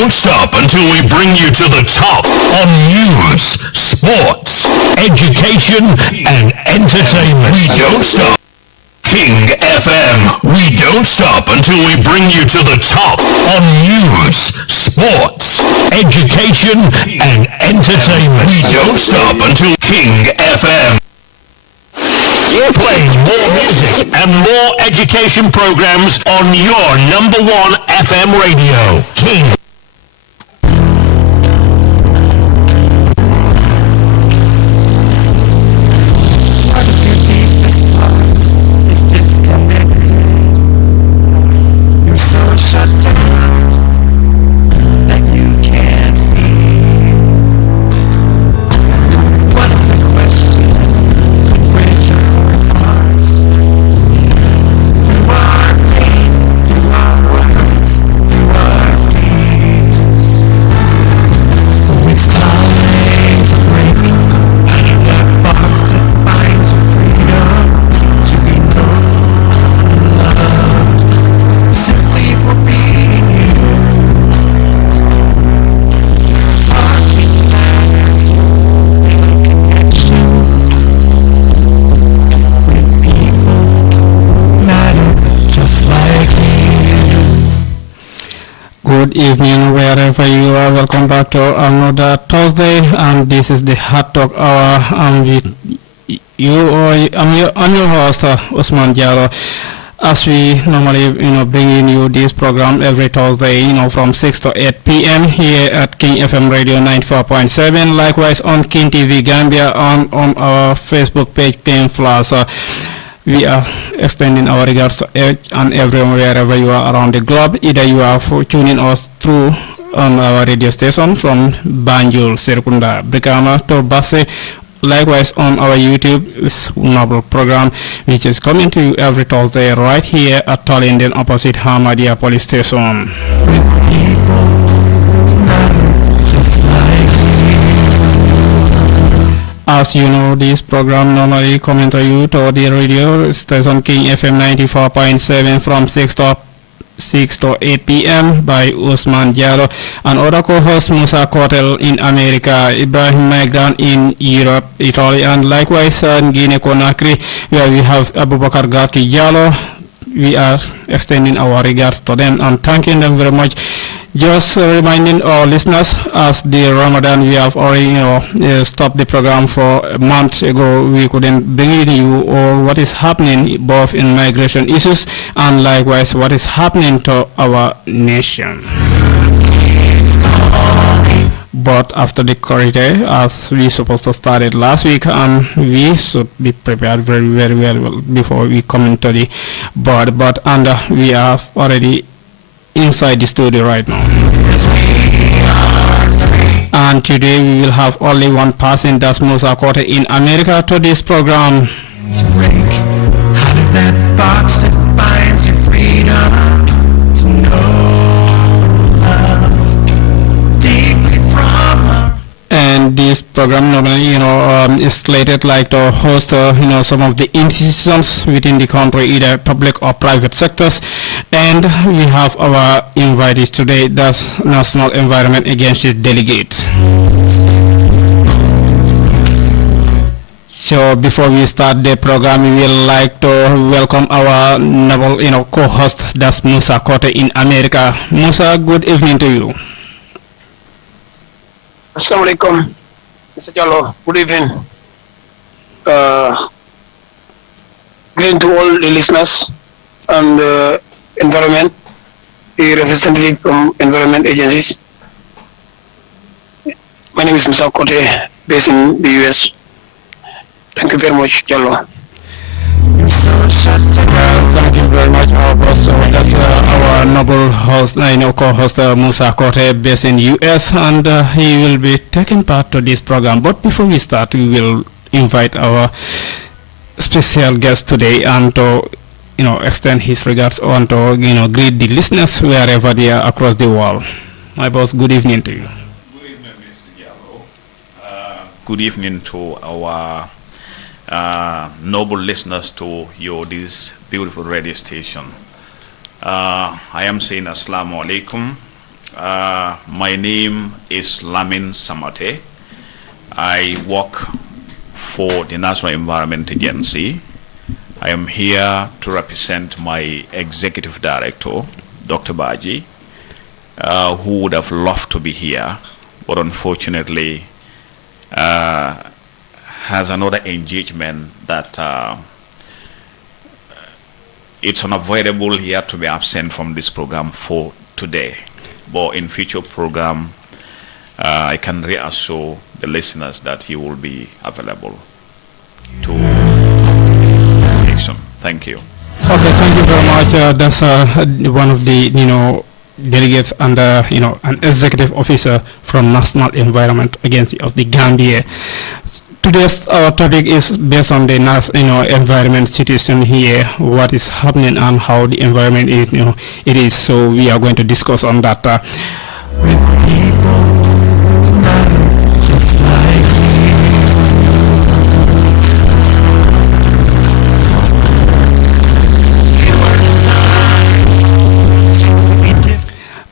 Don't stop until we bring you to the top on news, sports, education, and entertainment. We don't stop. King FM. We don't stop until we bring you to the top on news, sports, education, and entertainment. We don't stop until King FM. You're playing more music and more education programs on your number one FM radio. King. Through our for you. Welcome back to another Thursday, and this is the Hot Talk Hour. I'm your host, OUSMAN JALLOW. As we normally, bringing you this program every Thursday, from 6 to 8 p.m. here at King FM Radio 94.7. Likewise on King TV Gambia, on our Facebook page, King Flash. We are extending our regards to each and everyone wherever you are around the globe. Either you are tuning us through on our radio station from Banjul, Serkunda, Brikama to Basse. Likewise on our YouTube novel program, which is coming to you every Thursday right here at Tolinden opposite Hamadia Police Station. As you know, this program normally coming to you to the radio station King FM 94.7 from 6 to 8 p.m. by OUSMAN JALLOW, and other co-host Musa Kotel in America, Ibrahim Magdan in Europe, Italy, and likewise in Guinea-Conakry, where we have Abubakar Gaki Jallow. We are extending our regards to them and thanking them very much. Just reminding our listeners, as the Ramadan, we have already stopped the program for a month ago. We couldn't bring you all what is happening both in migration issues and likewise what is happening to our nation. But after the corridor, as we supposed to start it last week, and we should be prepared very, very well before we come into the board. But we are already inside the studio right now. And today we will have only one person, that's Musa Kote in America, to this program. Out of that box that binds your freedom to know love deeply from. And this program normally, is slated like to host, some of the institutions within the country, either public or private sectors. And we have our invitees today, that's National Environment Agency Delegate. So before we start the program, we will like to welcome our noble, co-host, that's Musa Kote in America. Musa, good evening to you. Assalamu alaikum, Mr. Jallow. Good evening. Greeting to all the listeners and environment, the representative from environment agencies. My name is Musa Kote, based in the US. Thank you very much, Jallow. Thank you very much, our boss. That's our noble host, co-host Musa Kote, based in US, and he will be taking part to this program. But before we start, we will invite our special guest today and to extend his regards on to greet the listeners wherever they are across the world. My boss, good evening to you. Good evening, Mr. Jallow. Good evening to our noble listeners to this beautiful radio station. I am saying Assalamu alaikum. My name is Lamin Samate. I work for the National Environment Agency. I am here to represent my executive director, Dr. Baji, who would have loved to be here, but unfortunately has another engagement that it's unavoidable he had to be absent from this program for today. But in future program, I can reassure the listeners that he will be available to action. Thank you. Okay, thank you very much. That's one of the delegates and an executive officer from National Environment Agency of the Gambia. Today's our topic is based on the environment situation here, what is happening and how the environment is, it is. So we are going to discuss on that.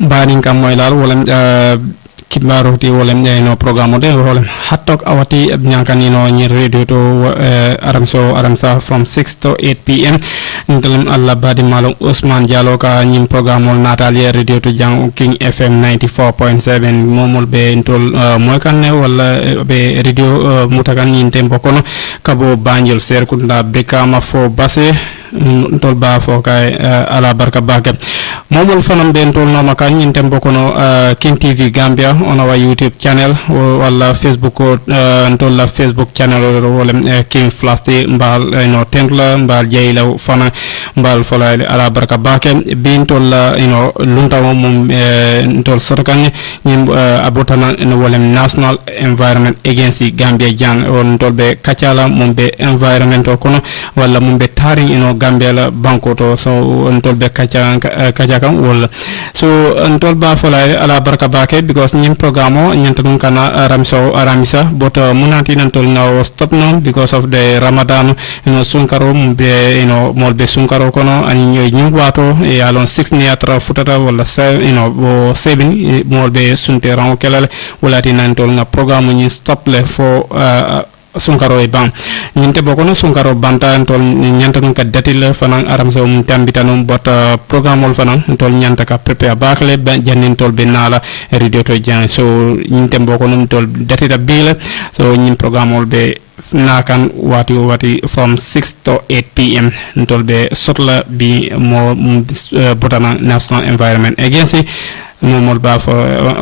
Baning kam moy lal wala kibaru ti wolem no programme de wolem hattok awati nyankani no ni radio to aramsa from 6 to 8 pm ndalem alla badi malum Ousmane Diallo ka nyim programme natalie radio to jang King FM 94.7 momol be ntol moy kan ne wala be radio mutakan nyinte bokono kabo Banjul Serkunda Brikama fo Basse tol ba fo kay ala barka bake momol fanam ben tol no makan nyinte bokono King TV Gambia on our YouTube channel wala Facebook tol la Facebook channel wala King Flasti mbal no tentla mbal jeyla fana mbal fola ala barka bake bin tol la lunta mum tol sorkan nyim abotana no wala National Environment Agency Gambia jan on tol be kacala mum be environment kono wala mum be taring Gambia la banko to so on tol be kaca kan wala so on tol ba fola ala barka bake because nyim programo nyanta dum kana aramisa but munati nan tol now stop now because of the Ramadan sunkaro be mol be sunkaro kono ani nyim wato e alon 6 ni atra futata wala 7 mol be sunte ran kelal wala ti nan tol na programo ni stop le fo sunkaro e ban nyinte bokono sunkaro banta tol nyanta dum ka datil fanan aram so mum tambitanum bot programme fanan tol nyanta ka prepare bakle ben janin tol be nala radio to jan so nyinte bokono tol datita bile so nyin programme be nakan wati from 6 to 8 pm tol be sotla bi mo botana National Environment Agency momol ba fo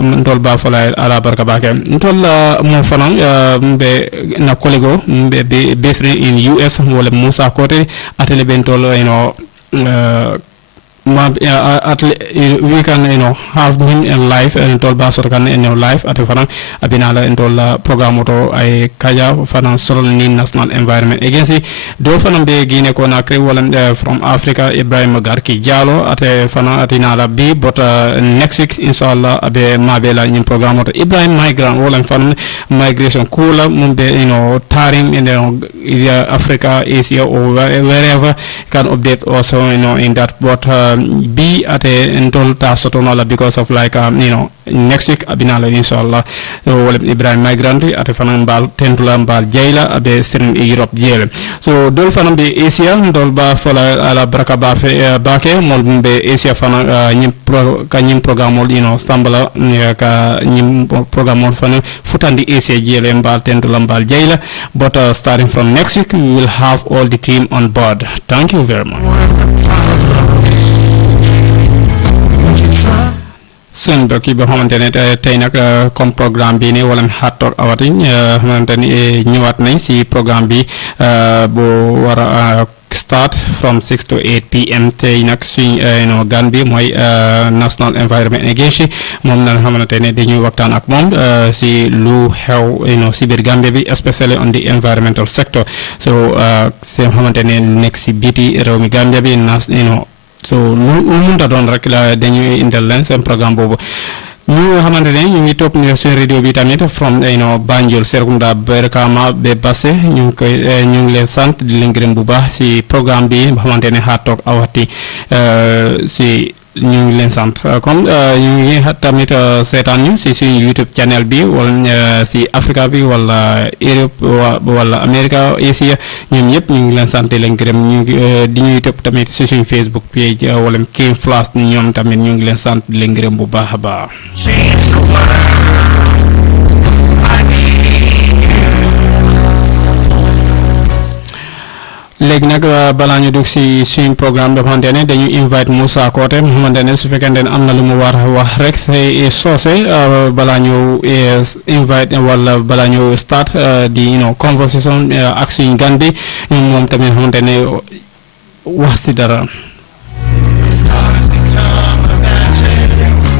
ndol ba fo la ala barka bake ndol mo fanan be na kolego be based in US wala Musa Kote atele bentol we can have him in live and tol ba sor kan live at fanan abinala en tol programme to ay kaya fanan sol ni National Environment Agency do fanan be Guinea Conakry wala from Africa Ibrahim Garki Diallo at fanan atinala bi but next week inshallah abe mabela ni programme to Ibrahim migrant wala fanan migration kula mumbe taring in Africa, Asia or wherever can update also in that but be at a entol tasotonola because of like next week abinala inshallah wala Ibrahim migrant at fanan bal tentula bal jayla abe sirin Europe jele so dol fanan be Asia dol ba fola ala baraka ba fe bake mol be Asia fanan nyim programme stambala ka nyim programme fanan futandi Asia jele bal tentula bal jayla but starting from next week we will have all the team on board. Thank you very much. Sun baki ba xamantene tay nak comme programme bi ni wala hator awati xamantene ñewat nañ ci programme bi bo wara start from 6 to 8 pm tay nak suñ gan bi moy National Environment Agency mom na xamantene dañuy waxtaan ak mom ci lu xew ci bir Gambia bi especially on the environmental sector so c'est xamantene nek ci biti rew mi Gambia bi so munta don rek la dañuy indal len sen programme bobu ñu xamantene ñu ngi top ni sur radio bi tamit from Banjul Serkunda Brikama be Basse ñu ngi leen sant di leen gërëm bu baax ci programme bi xamantene hatok awati ci ñu ngi leen sant comme ñu ngi tamit seetaan ñu ci suñu YouTube channel bi wala ci Africa bi wala Europe wala America Asia ñoom ñëpp ñu ngi leen sant leen gërëm ñu ngi di ñuy topp tamit ci suñu Facebook page wala King Flash ñoom tamit ñu ngi leen sant leen gërëm bu baax a baax. léegi nag balaa ñu dugg si suñu programme dafa xamante ne dañu invite Moussa Kote mu xamante ne su fekkente ne am na lu mu war wax rek say soose balaa ñu invite wala balaa ñu start di conversation ak suñu gan bi moom tamit xamante ne wax si dara.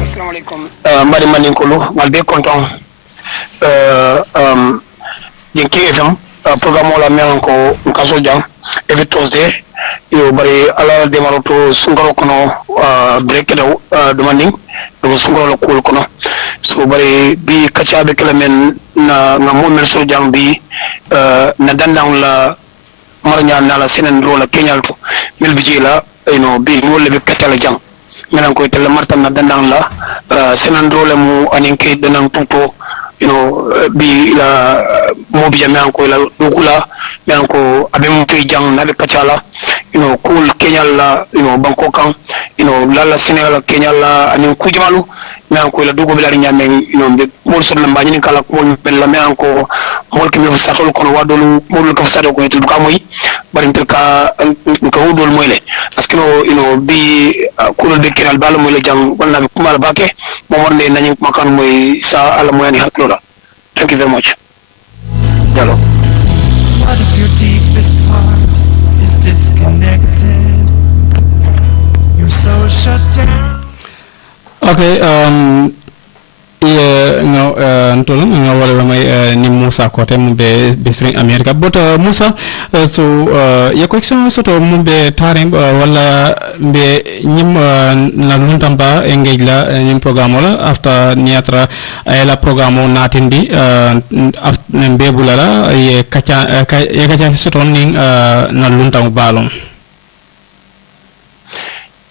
Assalamualaikum. Mari maninkulu malbe konton King FM programme la men ko kaso jang every Thursday yo bari ala demaro to sungaro kono break daw demanding do sungaro ko kono so bari bi kachabe kala men na mo mel so jang bi na dandang la marnya na la senen ro la kenyal to mel bi jila bi mo le bi katala jang menan ko tele martan na dandang la senandro le mu anin ke danang tuto bi la mo bi menan ko la dukula menan ko abe mu fi jang na be kacala cool Kenya la banko kan lala Senegal Kenya la anin kujamalu menan ko la dugo be la nyame be mol so la mbani kala ko mol la menan ko mol ke be satol kono wadolu mol ko sado ko to ka moy bari ka wudol moyle parce que bi kulul be kiral bala moyle jang wala be kumal bake mo wonde nañu makan moy sa ala moyani haklola. Thank you very much. Jallow. What if your deepest part is disconnected? You're so shut down. Okay, ntolong nga wala may ni Musa kote mbe besring America but Musa so ya question soto mbe tarim wala mbe nyim na luntamba engage la nyim programme la after niatra la programme natindi mbe bulala ye kacha soto ning na luntam balon.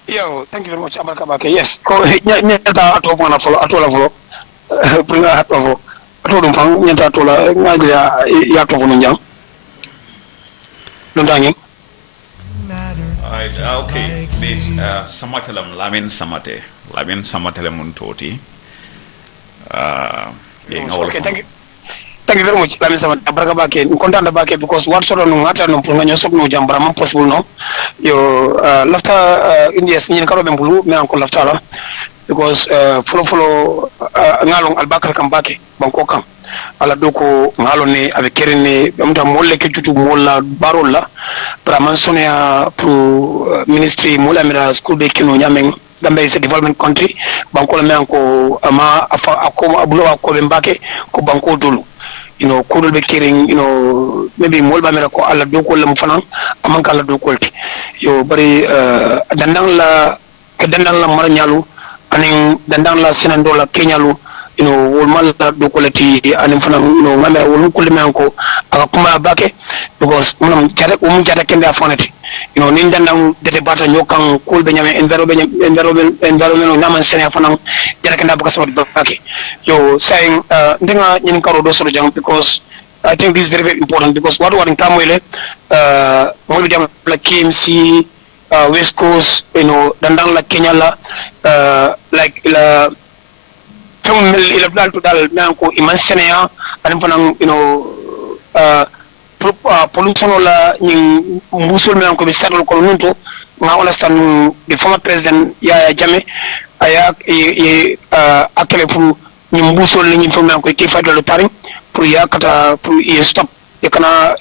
Yo, thank you very much, Abakabake. Yes, nyata atopo na follow atola follow. Bringa atopo atolum fang nyata atola ngaji ya atopo nunjang. Nundangi. Alright, okay. This samatelam lamin samatele muntoti. Okay, thank you. Thank you very much. Lamin samat Abakabake. Kontan Abake because what sort of ngata no punga nyosop no jambara man possible no. Yo lafta India sinyin karo bembulu me anko lafta la because follow ngalong albakar kambake banko kam ala doko ngalo ne avec kerene amta molle ke tutu molla barolla praman sonia pour ministry molla mera school de kino nyamen Gambia is a development country banko la me anko ama afa akoma abulo akobe mbake ko banko dulu kudul be kiring maybe mol ba mera ko alla do ko lam fanan aman kala do ko ti yo bari dandang la mar nyalu anin dandang la sinando la kenyalu wol mal la do ko ti anin fanan ngamera wol ko le ko aka kuma bake because mun jara kende afonati nin dandang dete bata nyokan kul be nyame environment naman sene fanan jara kende baka sabot bake yo saying ndinga nyin karo do solo jang because I think this is very, very important because what in Kamwele mo jam la KMC West Coast dandang la Kenya la like ila ila dal to dal nanko iman senea anim fanan pollution la ni musul men ko be sadol ko nunto nga understand the former president ya Jammeh aya akele pour ni musul ni fo men ko ke fadlo taring pour ya kata pour stop e kana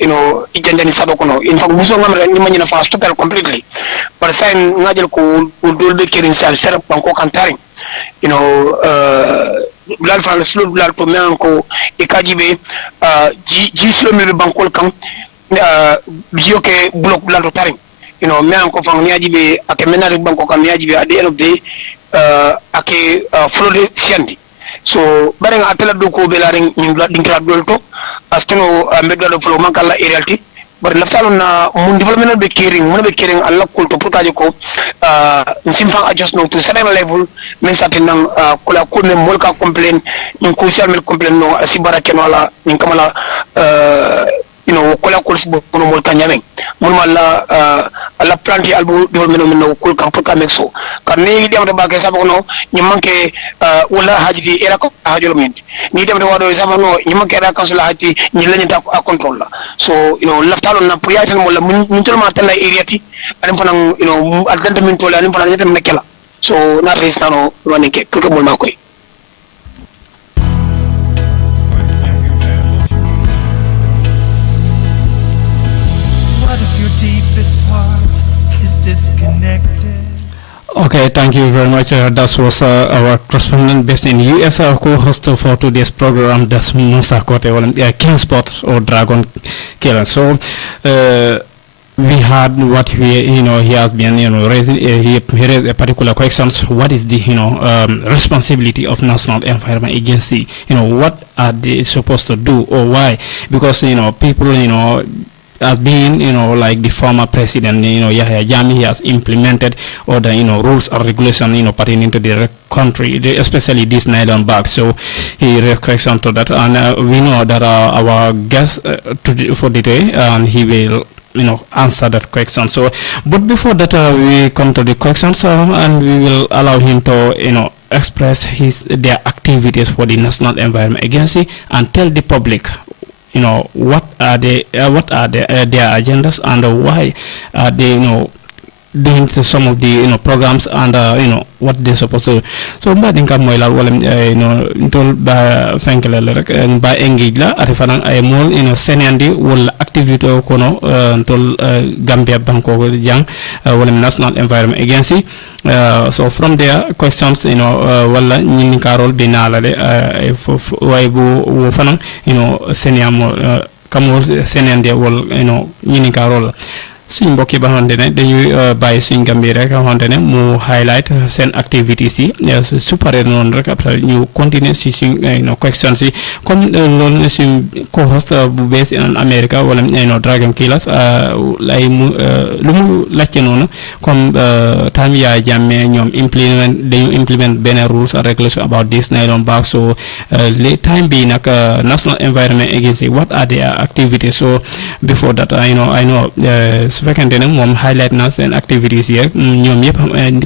ijende ni sado kono in fact musul ngamre ni manyina fa stop completely par sa ngajel ko dolde kirin sal serap banko kan taring bilal fa sulu bilal to men ko e kajibe ji sulu mi bankol kan biyoke block bilal to taring men ko fa nyajibe ake menari banko kan nyajibe at the end of the ake flode siandi so barenga atela do ko belaring nyingla dinkra dolto asteno meddo do flo mankala reality bar laftalo na mun development be caring alla kulto pourtaje ko simfa adjust no to certain level men certain kula ko men molka complain in social mel complain no asibara kenwala nin kamala kula kul sibo no molka nyamen mun mala alla planti albu development no kul kam pour ka mexo kan ni dem de bagay sabo no ni manke wala haji era ko hajolo men ni dem de wado sabo no ni manke era kansula haji ni lañu ta a control la so laftalo na pour yaten mo la mun tolma tan la area ti adam fanan adanta min tola adam fanan yetam nakela so na resano wanike pour ko mol makoy. Deepest part is disconnected. Okay, thank you very much. That was our correspondent based in US, our co-host for today's program, that's Musa Kote, King Spot or Dragon Killer. So, we had what he has been, raising, he raised a particular questions. What is the, responsibility of National Environment Agency? What are they supposed to do or why? Because, people, as being, like the former president, Yahya Jammeh, he has implemented all the, rules and regulation, pertaining to the country, especially this nylon bag. So he requests on to that, and we know that our guest for the day, and he will, answer that question. So, but before that, we come to the questions, and we will allow him to, express their activities for the National Environment Agency and tell the public, what are their agendas, and why are they, doing some of the programs, and what they're supposed to do. So mbadin kam moy la wala tol ba fenkele rek ba engage la arifanan ay mol senandi wala activity kono tol Gambia banko jang wala National Environment Agency. So from there questions wala ñin karol binala de way bu fanan seniamo kamol senandi wol ñin karol suñ mbokki ba xamante ne dañuy bàyyi suñ Gambie rek xamante ne mu highlight seen activities yi su paree noonu rek après ñu continuer si suñ questions yi comme loolu suñ co-host bu bees in America wala Dragon Killers lay mu lu mu lacce noonu comme time Yaya Jammeh ñoom dañu implement benn rules and regulations about this nylon bag. So le time bi nag National Environment Agency, what are their activities? So before that I know su fekkente ne moom highlight na seen activities yi ñoom yëpp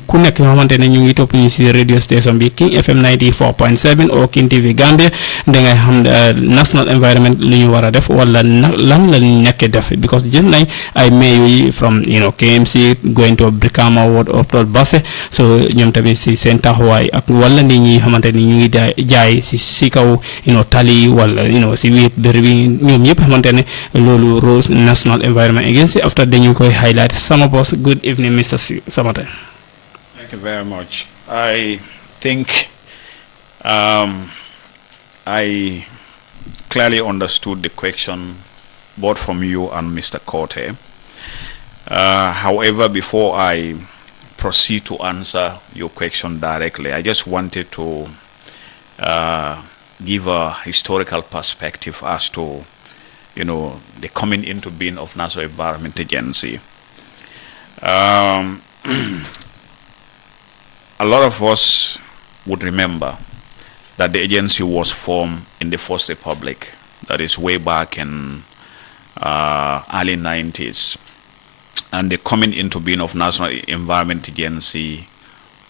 ku nekk nga xamante ne ñu ngi topp ñu si radio station bi King FM 94.7 o King TV Gambia da ngay xam National Environment lu ñu war a def wala lan la ñu nekk def, because gis nañ ay mayor yi from KMC going to Brikama Ward of Tol Basse. So ñoom tamit si seen taxawaay ak wala nit ñi xamante ni ñu ngi jaay si kaw tali wala si wéet dër bi ñoom yëpp xamante ne loolu rose National Environment Agency. After dañu koy highlight sama boss. Good evening, Mr. Samate. Thank you very much. I think I clearly understood the question both from you and Mr. Korte. However, before I proceed to answer your question directly, I just wanted to give a historical perspective as to the coming into being of National Environment Agency. A lot of us would remember that the agency was formed in the First Republic, that is way back in early 90s. And the coming into being of National Environment Agency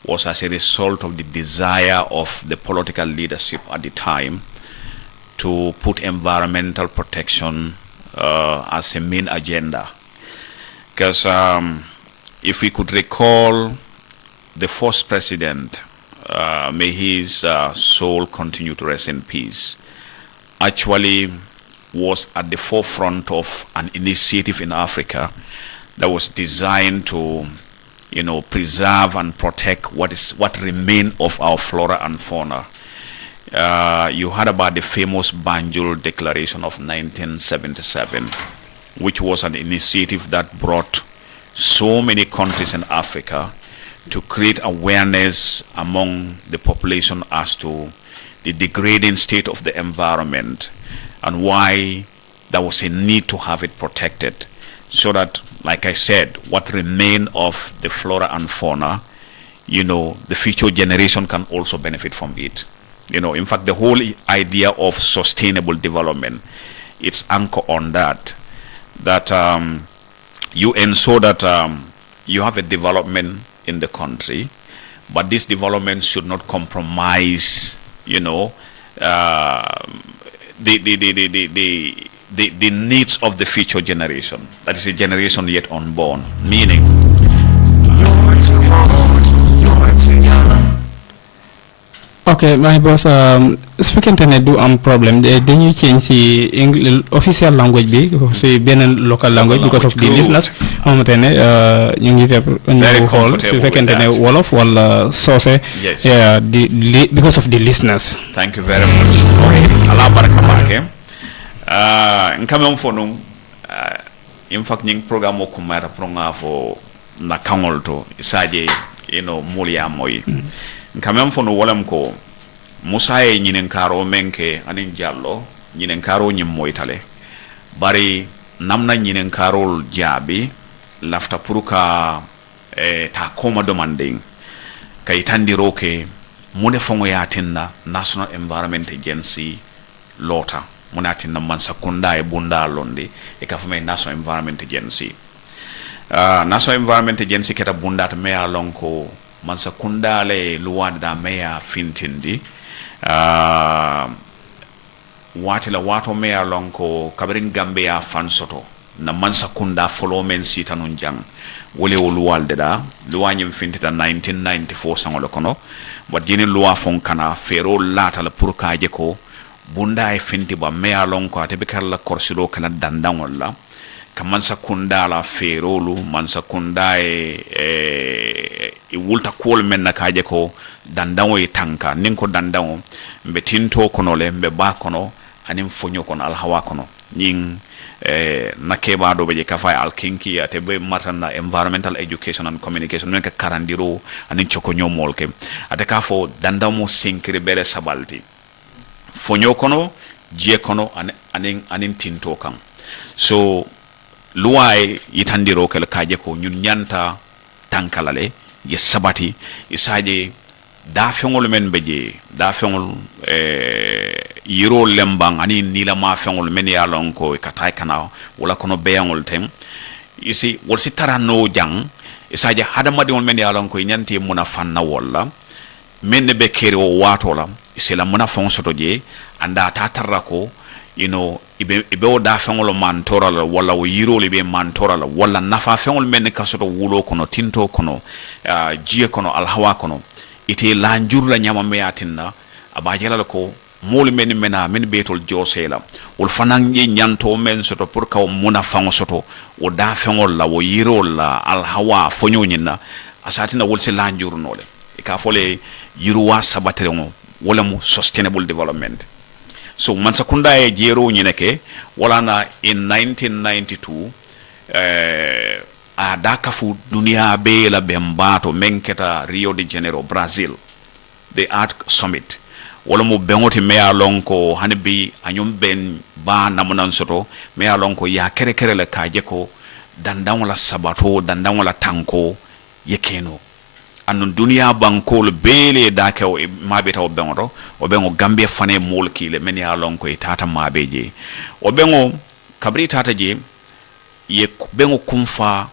was as a result of the desire of the political leadership at the time to put environmental protection as a main agenda. Because if we could recall, the first president, may his soul continue to rest in peace, actually was at the forefront of an initiative in Africa that was designed to preserve and protect what remained of our flora and fauna. You heard about the famous Banjul Declaration of 1977, which was an initiative that brought so many countries in Africa to create awareness among the population as to the degrading state of the environment and why there was a need to have it protected, so that, like I said, what remained of the flora and fauna, the future generation can also benefit from it. In fact, the whole idea of sustainable development, it's anchored on that you ensure that you have a development in the country, but this development should not compromise, the needs of the future generation. That is a generation yet unborn. Meaning, You're too old, you're too young. Okay, my boss, speaking to do problem. Then you change the official language be so be local language because of the listeners. You give a call. Speaking to Wolof or Sose. Yes. Yeah, because of the listeners. Thank you very much. Allah barakabake. Nkame mfonum. In fact, nying program okumara pronga fo na kangolto isaje mulia moy. Nkame mfono walam ko musaye nyinen karo menke anin jallo nyinen karo nyim moytale bari namna nyinen karol jabi lafta puruka ta koma demanding kay tandiro ke mune fongo yatinna National Environment Agency lota munatinna man sakunda e bunda londi e ka fama National Environment Agency National Environment Agency keta bunda ta meya lonko man sakunda le luwada da meya fintindi wati la wato meya lonko kabirin Gambia fansoto na man sakunda follow men sita nun jang wole o luwalde da luwanyim fintita 1994 sangolo kono wat jini luwa fon kana fero lata la pour kaje ko bunda e finti ba meya lonko ate be kala korsiro kala dandangol la kaman sakunda la ferolu man sakunda e wulta kol men na kaje ko dandango e tanka ninko dandango mbe tinto kono le mbe ba kono anim fonyo kono al hawa kono ning na keba do be ka fay al kinki ate be matana environmental education and communication men ka karandiro anin choko nyomol ke ate ka fo dandamo sinkri bele sabalti fonyo kono je kono anin tinto kam so luwai yitandiro kel kaje ko ñun ñanta tankalale ye sabati isaje da fengol men beje da fengol yiro lembang ani nila ma fengol men ya lon ko katay kana wala kono beyangol tem isi wol si tarano jang isaje hadamadi wol men ya lon ko ñanti muna fanna wala men be kere o watola isi la muna fon soto je anda tatarra ko ibe o da fengol mantora la wala o yiro le be mantora la wala nafa fengol men ka soto wulo kono tinto kono jiye kono alhawa kono ite lanjur la nyama meyatinna abajela ko mol men mena men betol josela wol fanan ye nyanto men soto pour ka muna fango soto o da fengol la o yiro la alhawa fonyo nyina asatina wol se lanjur nole e ka fole yiruwa sabatere mo wala mu sustainable development so man sakunda e jero nyineke wala na in 1992 a dakafu dunia be la bembato menketa Rio de Janeiro Brazil the art summit wala mo bengoti meya lonko hanbi anyum ben ba namunan soto meya lonko ya kere kere le kaje ko dandan wala sabato dandan wala tanko yekeno anun dunia bankol bele dake o mabeta o bengo o bengo Gambia fane molki le men ya lonko e tata mabeje o bengo kabri tata je ye bengo kumfa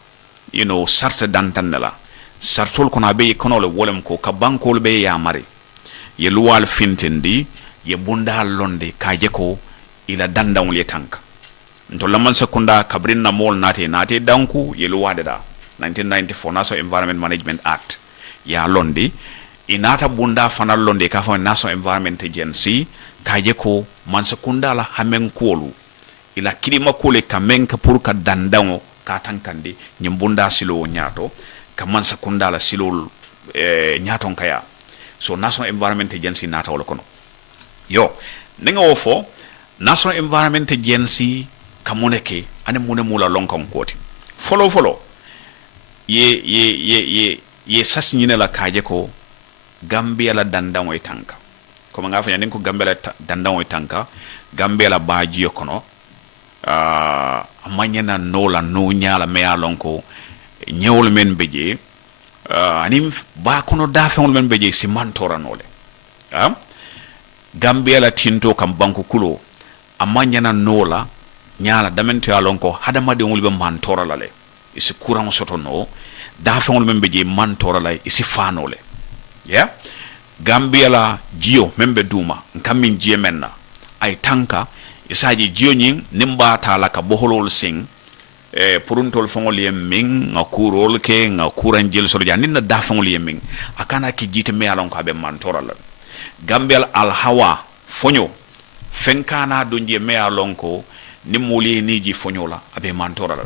sarta dantanela sartol kono be kono le wolem ko ka bankol be ya mari ye luwal fintindi ye bunda londe kaje ko ila dandan le tanka to laman sekunda kabrin na mol nate danku ye luwade da 1994 National Environment Management Act ya londi inata bunda fanal londe ka fa National Environment Agency kaje ko man sekunda la hamen kolu ila kidima kole kamen ka pour ka dandango ka tankandi nyimbunda silo nyato kaman sekunda la silo nyaton kaya so National Environment Agency nata wala kono yo ninga ofo National Environment Agency kamoneke ane mune mula lonkon koti follow ye sas nyine la kaje ko Gambia la dandango e tanka ko nga fa ko Gambia la dandango e tanka Gambia la baaji kono amanyana nola no nyala meya lonko nyewol men beje anim ba kono da fengol men beje si mantora nole Gambia la tinto kam banko kulo amanyana nola nyala damento ya lonko hadamade ngol be mantora lale isi courant soto no da fengol men beje mantora la isi fanole Gambia la jio membe duma nkamin jie menna ay tanka isaji jio nyin nimba tala ka boholol sing puruntol fongol yeming nga kurol ke nga kuran jel so jani na da fongol yeming akana ki jite me alon ko be mantora la Gambia al hawa fonyo fenkana donje me alon ko nimoli ni ji fonyo la abe mantora la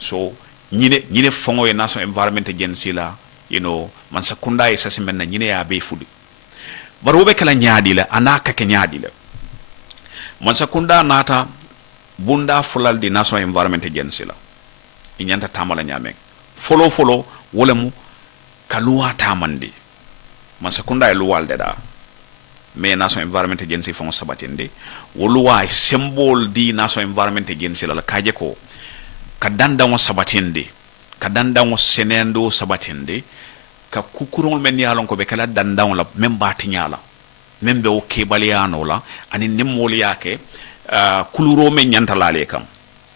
so nyine fongo e National Environment Agency la man sakunda e sasi men na nyine ya be fudi barobe kala nyaadi la anaka ke nyaadi la man sakunda nata bunda fulal di National Environment Agency la inyanta tamala nyame follow wolemu kaluwa tamandi man sakunda e luwal de da me National Environment Agency fon sabatinde woluwa symbol di National Environment Agency la kaje ko ka dandaŋo sabatindi ka dandaŋo senendo sabatindi ka kukurol men yalon ko be kala dandaŋo la men batiñala men be o kebaliyano la ani nimmol yake kuluro men ñantalale kam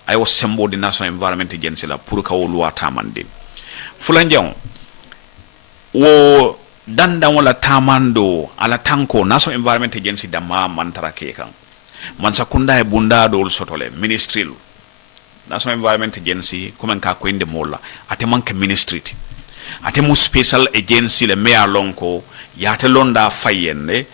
ayo sembo di national environment agency la pour ka wo loi tamandi fulanjaŋo wo dandaŋo la tamando ala tanko national environment agency dama mantara ke kan man sakunda e bunda dol sotole ministry national environment agency comme ka ko inde molla ate manke ministry ate mu special agency le me alonko yate londa fayende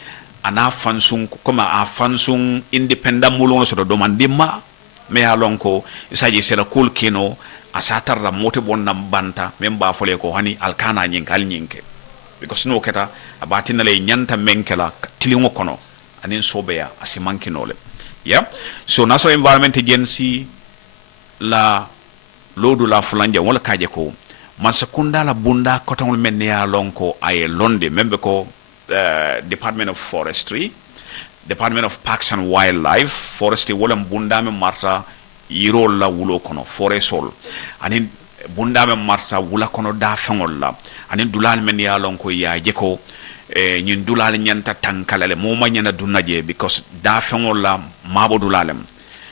ana fansung comme a fansung independent mulon so do man dimma me alonko isaji sela kul kino asatarra mote bonnam banta memba fole ko hani alkana nyinkal nyinke because no keta abatina le nyanta menkela tilingo kono anin sobeya asimankinole yeah so national environment agency la lodu la fulanja wala kaje ko man sakunda la bunda kotongol men ya lonko ay londe membe ko department of forestry, department of parks and wildlife, forestry wala bunda me marta yiro la wulo kono forestol anin bunda me marta wula kono da fengol la anin dulal men ya lonko ya jeko ñin dulal ñanta tankalale mo ma ñana dunaje because da fengol la mabo dulalem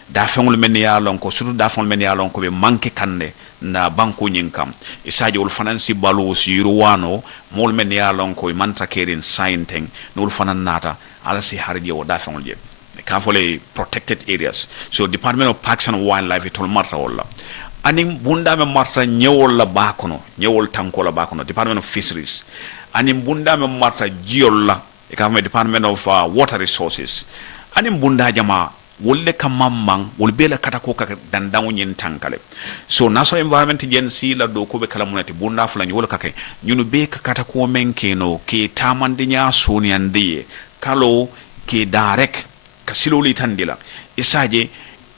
da fengol men ya lonko surtout da fengol men ya lonko be manke kande na banko ñin kam isaji ul fanansi balu siru wano mol men ya lonko manta kerin sainteng nul fanan nata ala si harje o da fengol je ka fole protected areas so department of parks and wildlife itol marta wala anin bunda me marta ñewol la bakono ñewol tanko la bakono department of fisheries anin bunda me marta jiol la e ka department of water resources anin bunda jama wolle kam mamman wol bela kata ko ka dandaŋo ñin tankale so national environment agency la do ko be kala munati bunda fula ñi wol kake ñunu be ka kata ko men keno ke tamande nya soniyande kalo ke direct ka siloli tandila isaje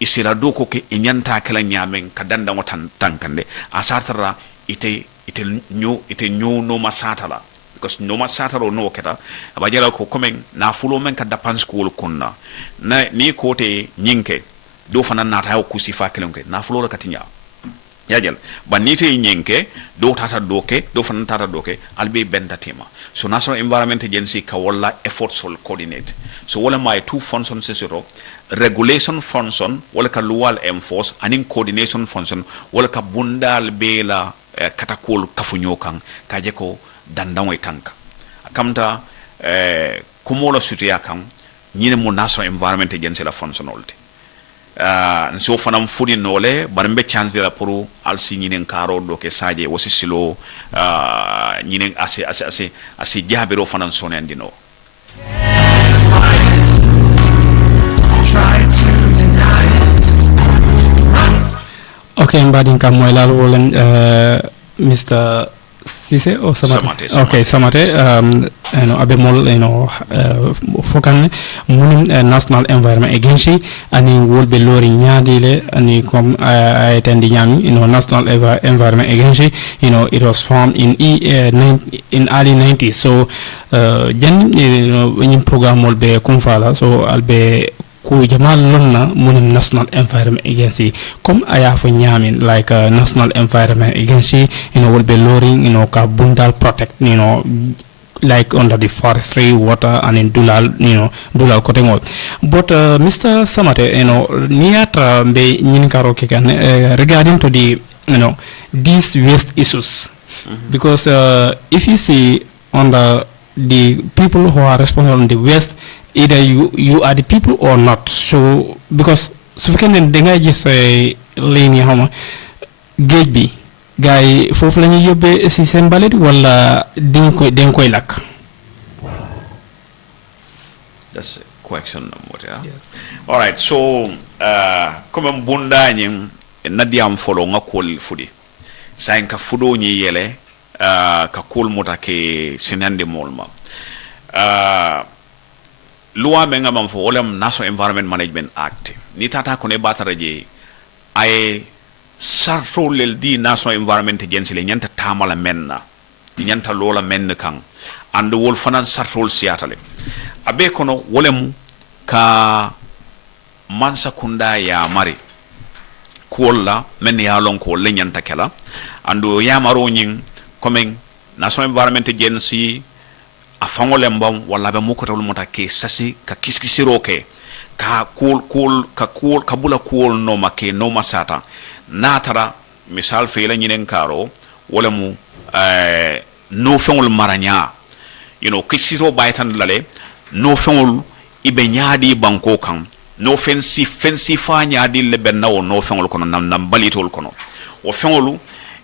isira do ko ke ñanta kala ñamen ka dandaŋo tankande asatara ite nyu no masatala because no masataro no keta abajala ko komen na fulo men ka dapan school kunna na ni kote nyinke do fana na taw kusifa kelonke na fulo ka tinya yajel banite nyinke do tata doke do fana tata doke albe benta tema so national environment agency ka wala efforts will coordinate so wala my two functions sesiro regulation function wala ka luwal enforce and coordination function wala ka bundal bela katakol kafunyo kan kaje ko dandaŋo tanka akamta kumola sutuya kan ñine mo national environment agency la fonctionnalité nso fanam fudi nole barmbe chance la pour alsi ñine karo do ke saje wosi silo ñine asi jabiro fanan sonendino okay mbadin kam moy lal wolen Mr. Sise or Samate? Okay, Samate. Abe mol fokan munim National Environment Agency ani will be lori nyadile ani kom atendi nyami National Environment Agency it was formed in early 90s so jan when program will be kumfala so albe ku jamal lonna munim National Environment Agency comme aya fo nyamin like National Environment Agency will be lowering ka bundal protect like under the forestry water and in dulal kotengol but Mr. Samate niata be nyin karo kekan regarding to the these waste issues because if you see on the people who are responsible on the waste either you are the people or not so because su fekkene da nga gis leni xama geej bi gaay fofu lañu yobbe ci sen balet wala den koy lak that's a question number yes. All right so comme bunda ñim nadiam folo nga kol fudi sain ka fudo ñi yele ka kol mota ke sinande molma loi menga mam fo wolam National Environment Management Act ni tata ko ne bataraje ay sarto lel di National Environment Agency le nyanta tamala menna di nyanta lola men kan and wol fanan sarto siatale abe kono wolem ka mansa kunda ya mari kuolla men ya lon ko le nyanta kala ando yamaro nyin comme National Environment Agency a fangole mbam wala be mukotol mota ke sasi ka kiskisiro ke ka ka bula cool no make no masata natara misal fela nyinen karo wala mu no fangol maranya kisiro baytan lale no fangol ibe nyaadi banko kan no fensi fa nyaadi le benna o no fangol kono nam balitol kono o fangolu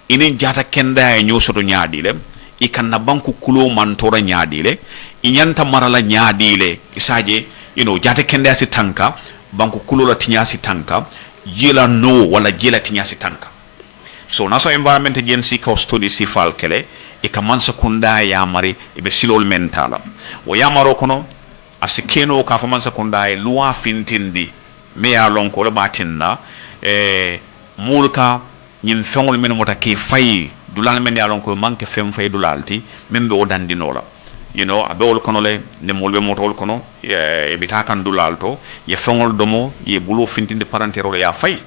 inin jata kenda e nyosoto nyaadi le ikanna banku kulo mantora nyaadi le inyanta marala nyaadi le isaje jata kenda si tanka banku kulo la tinyasi tanka jela no wala jela tinyasi tanka so National Environment Agency ko study si falkele ka mansa kunda ya mari ibe silol mentala wo ya maro kono asikeno ka fa mansa kunda e luwa fintindi me ya lon ko le batinna mulka nyim fengol men mota ke fayi dulal men ya lon ko manke fem fay dulalti membe o dandinola abe ol kono le ne molbe motol kono e bitakan dulalto ye fengol domo ye bulu fintindi parantero ya fay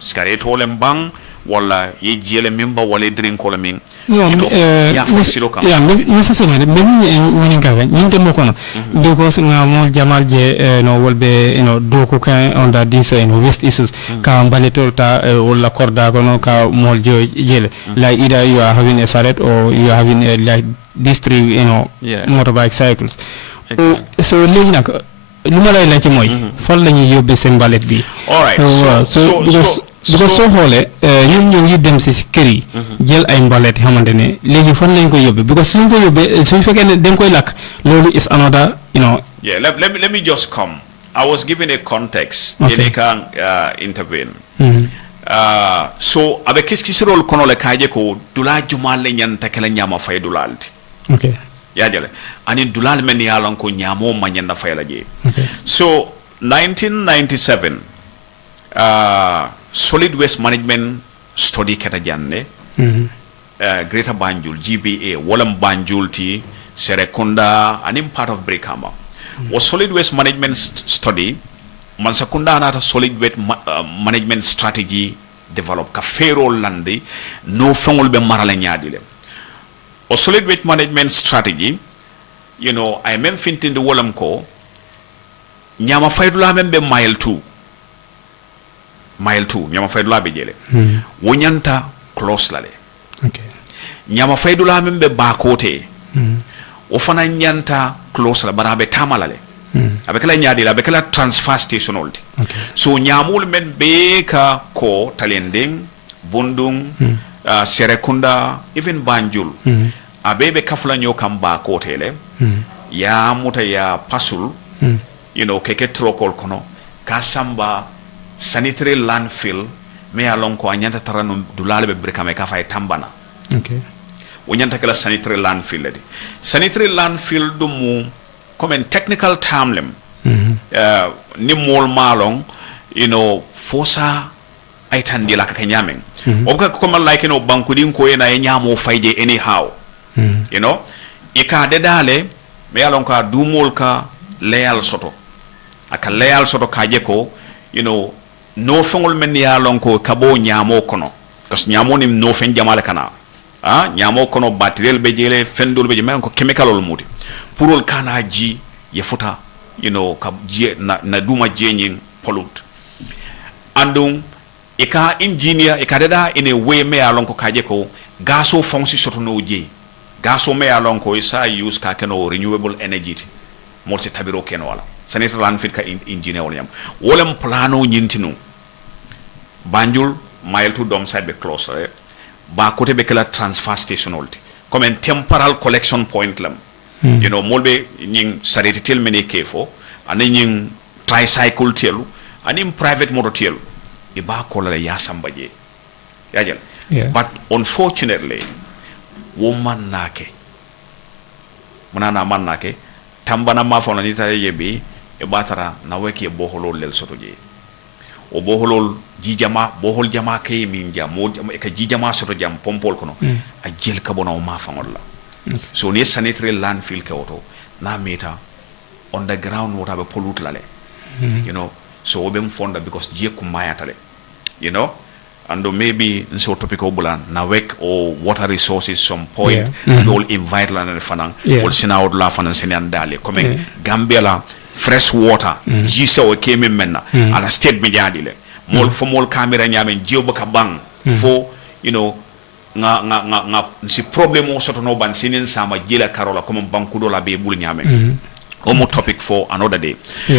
skareto le bang wala ye jele memba wala drink ko min Mr. Simon min gaga nyinde mo kono because nga mo jamal je no wolbe do ko kan under this waste issues ka baletol ta wala korda kono ka mol jo jele like either you are having a saret or you are having a like these three motorbike cycles so legi nak luma lay la ci moy fan lañuy yobbe sen balet bi all right because so xolé ñun ñu ngi dem ci kër yi jël ay mbalet xamantene légui fan lañ ko yobbe because suñ ko yobbe suñ fekkee ne dañ koy lak lolu is another yeah let me just come. I was given a context they can intervene so avec qu'est-ce qui se rôle kono le kaje ko dula jumal le nyanta kala nyama fay dulalti okay ya jale ani dulal men yalan ko nyamo ma nyanda fay la je so 1997 solid waste management study kata janne Greater Banjul GBA walam Banjul ti Serekunda anim part of Brikama was solid waste management study Mansakunda anata solid waste management strategy develop ka fero landi no fengol be marala nyaadile o solid waste management strategy I mem fintin de walam ko nyama faydula membe mile 2 nyama faydula be jele wonyanta close lale okay nyama faydula membe bakote o fana nyanta close la barabe tamalale avec la nyaadi la avec la transfer station oldi so nyamul men be ka ko talending bundung Serekunda even Banjul abebe kafla nyo kam bakote le ya muta ya pasul keke trokol kono kasamba sanitary landfill me alon ko anyanta tarano dulale be brikame ka fay tambana okay wonyanta kala sanitary landfill ledi sanitary landfill dum comme en technical term ni mol malong fosa ay tandi la ka nyamen o ka comme like banku din ko ena nyamo fayde anyhow ika de dale me alon ka dumol ka leal soto aka leal soto kaje ko no fengol men ya lon ko kabo nyamo kono kas nyamo ni no fen jamal kana nyamo kono batirel be jele fendol be men ko chemical ol muti purol kana ji ye futa ka ji na duma jenyin pollute andum ika engineer ika dada in a way me ya lon ko kaje ko gaso fonksi soto no je gaso me ya lon ko isa use ka keno renewable energy multi tabiro keno wala sanitary landfill ka engineer wala wolem plano nyintinu Banjul mile to dom side be close ba côté be kala transfer station olti comme un temporal collection point lam molbe nying sareti tel mene kefo ani nying tricycle telu ani private motor telu e ba ko la ya sambaje yajel but unfortunately woman nake manana man nake tambana ma fona ni tare yebi e batara na weki boholo lel soto je o boholol jijama bohol jama kay min jamo e ka jijama soto jam pompol kono a jel ka bona o ma fangol la so ne sanitary landfill ka auto na meta underground water be pollute lale so obem fonda because je ku mayata le you know, and maybe so topic obulan na wek or water resources some point we will invite la na fanang will sina od la fanan senen dale comme Gambia la fresh water jise o kemi menna ala state media dile mol fo mol camera nyamen jiobo ka bang fo you know nga si problem o soto no ban sinin sama jila karola comme bankudo la be bul nyamen omo topic for another day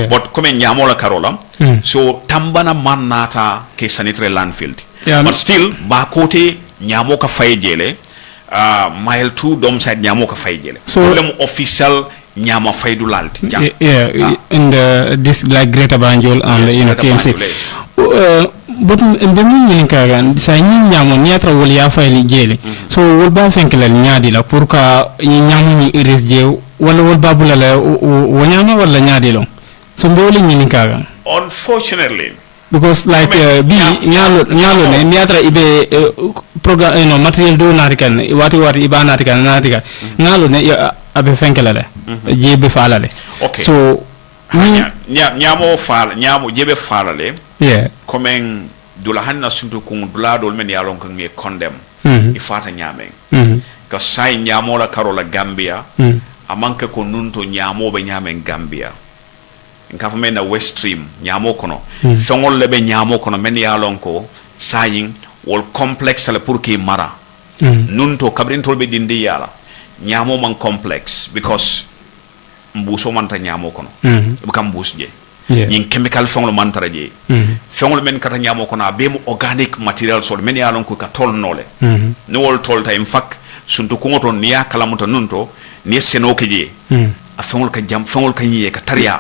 but comme nyamola karola so tambana manata ke sanitary landfill but still ba kote nyamo ka fayjele mile 2 dom side nyamo ka fayjele so problem official nyama faydu lalti in the this like Greater Banjul and you know KMC but be mun ni kaga sa ni nyamo nyatra wol ya fayli jele so wol ba fenkela nyaadi la pour ka nyamo ni iris je wala wol babula la wonyama wala nyaadi lo so mboli ni kaga unfortunately because like bi nyalo ne nyatra ibe program you know material do narikan wati iba narikan ngalo ne abe fenkela le jebe falale okay so nyamo jebe falale comme dula hanna suntu ko dula dol men yalon ko ngi condemn ifata nyame ka sai nyamo la karola Gambia amanke ko nunto nyamo be nyame Gambia nka fa men na west stream nyamo kono fengol lebe nyamo kono men yalon ko sayin wol complex la pour ki mara nunto kabrin tolbe dindi yala nyamo man complex because mbuso manta nyamo kono bukam busje yin chemical fengol mantara je fengol men kata nyamo kono be mu organic material so men yalon ko ka tol nole no wol tol ta in fact suntu ko ngoto niya kala muto nunto ni seno ke je a fengol ka jam fengol ka yiye ka tariya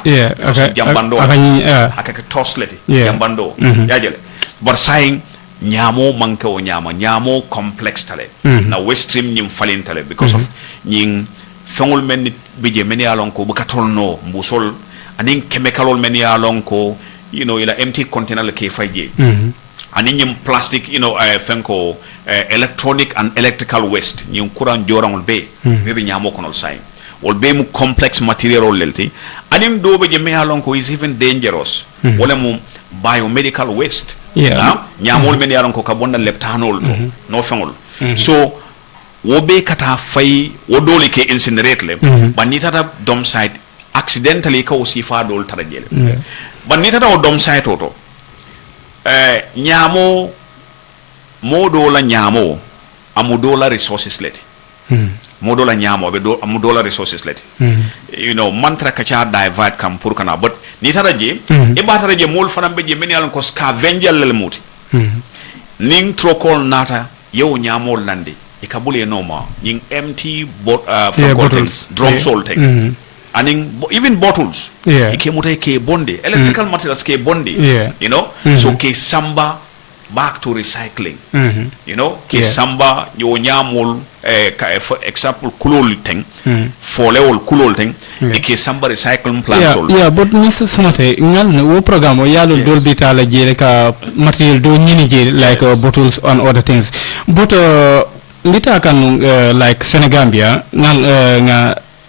jambando aka ka tosleti jambando yajele bar saying nyamo manke o nyamo complex tale na west stream nyim falin tale because of nyin fengol men bije men yalon ko bu ka tolno mbusol anin chemical men yalon ko you know ila empty container le ke faje anin nyim plastic you know fenko electronic and electrical waste nyim kuran jorangol be be nyamo konol say wol be mu complex material lelti anim do be je men yalon ko is even dangerous wala mu biomedical waste nyamol men yaron ko ka bonna leptanol to no fengol so wo be kata fay wo dole ke incinerate le banni tata dom site accidentally ka o sifa dol tara jele banni tata o dom site to nyamo modo la nyamo amudola resources leti modola nyamo be do amudola resources leti you know mantra kacha divert kam pour kana but ni taraje e ba taraje mol fanam be je men yalon ko scavenger lel muti ning trokol nata yo nyamo lande e kabule no ma ning empty for drum salt and even bottles e ke mutai ke bonde electrical materials ke bonde you know so ke samba back to recycling you know ke samba yo nyamol for example kulol thing folewol kulol thing e ke samba recycling plant but Mr. Samate ngal wo program o yalo dol bitala jere ka material do nyini jere like bottles and other things but lita kan like Senegambia ngal nga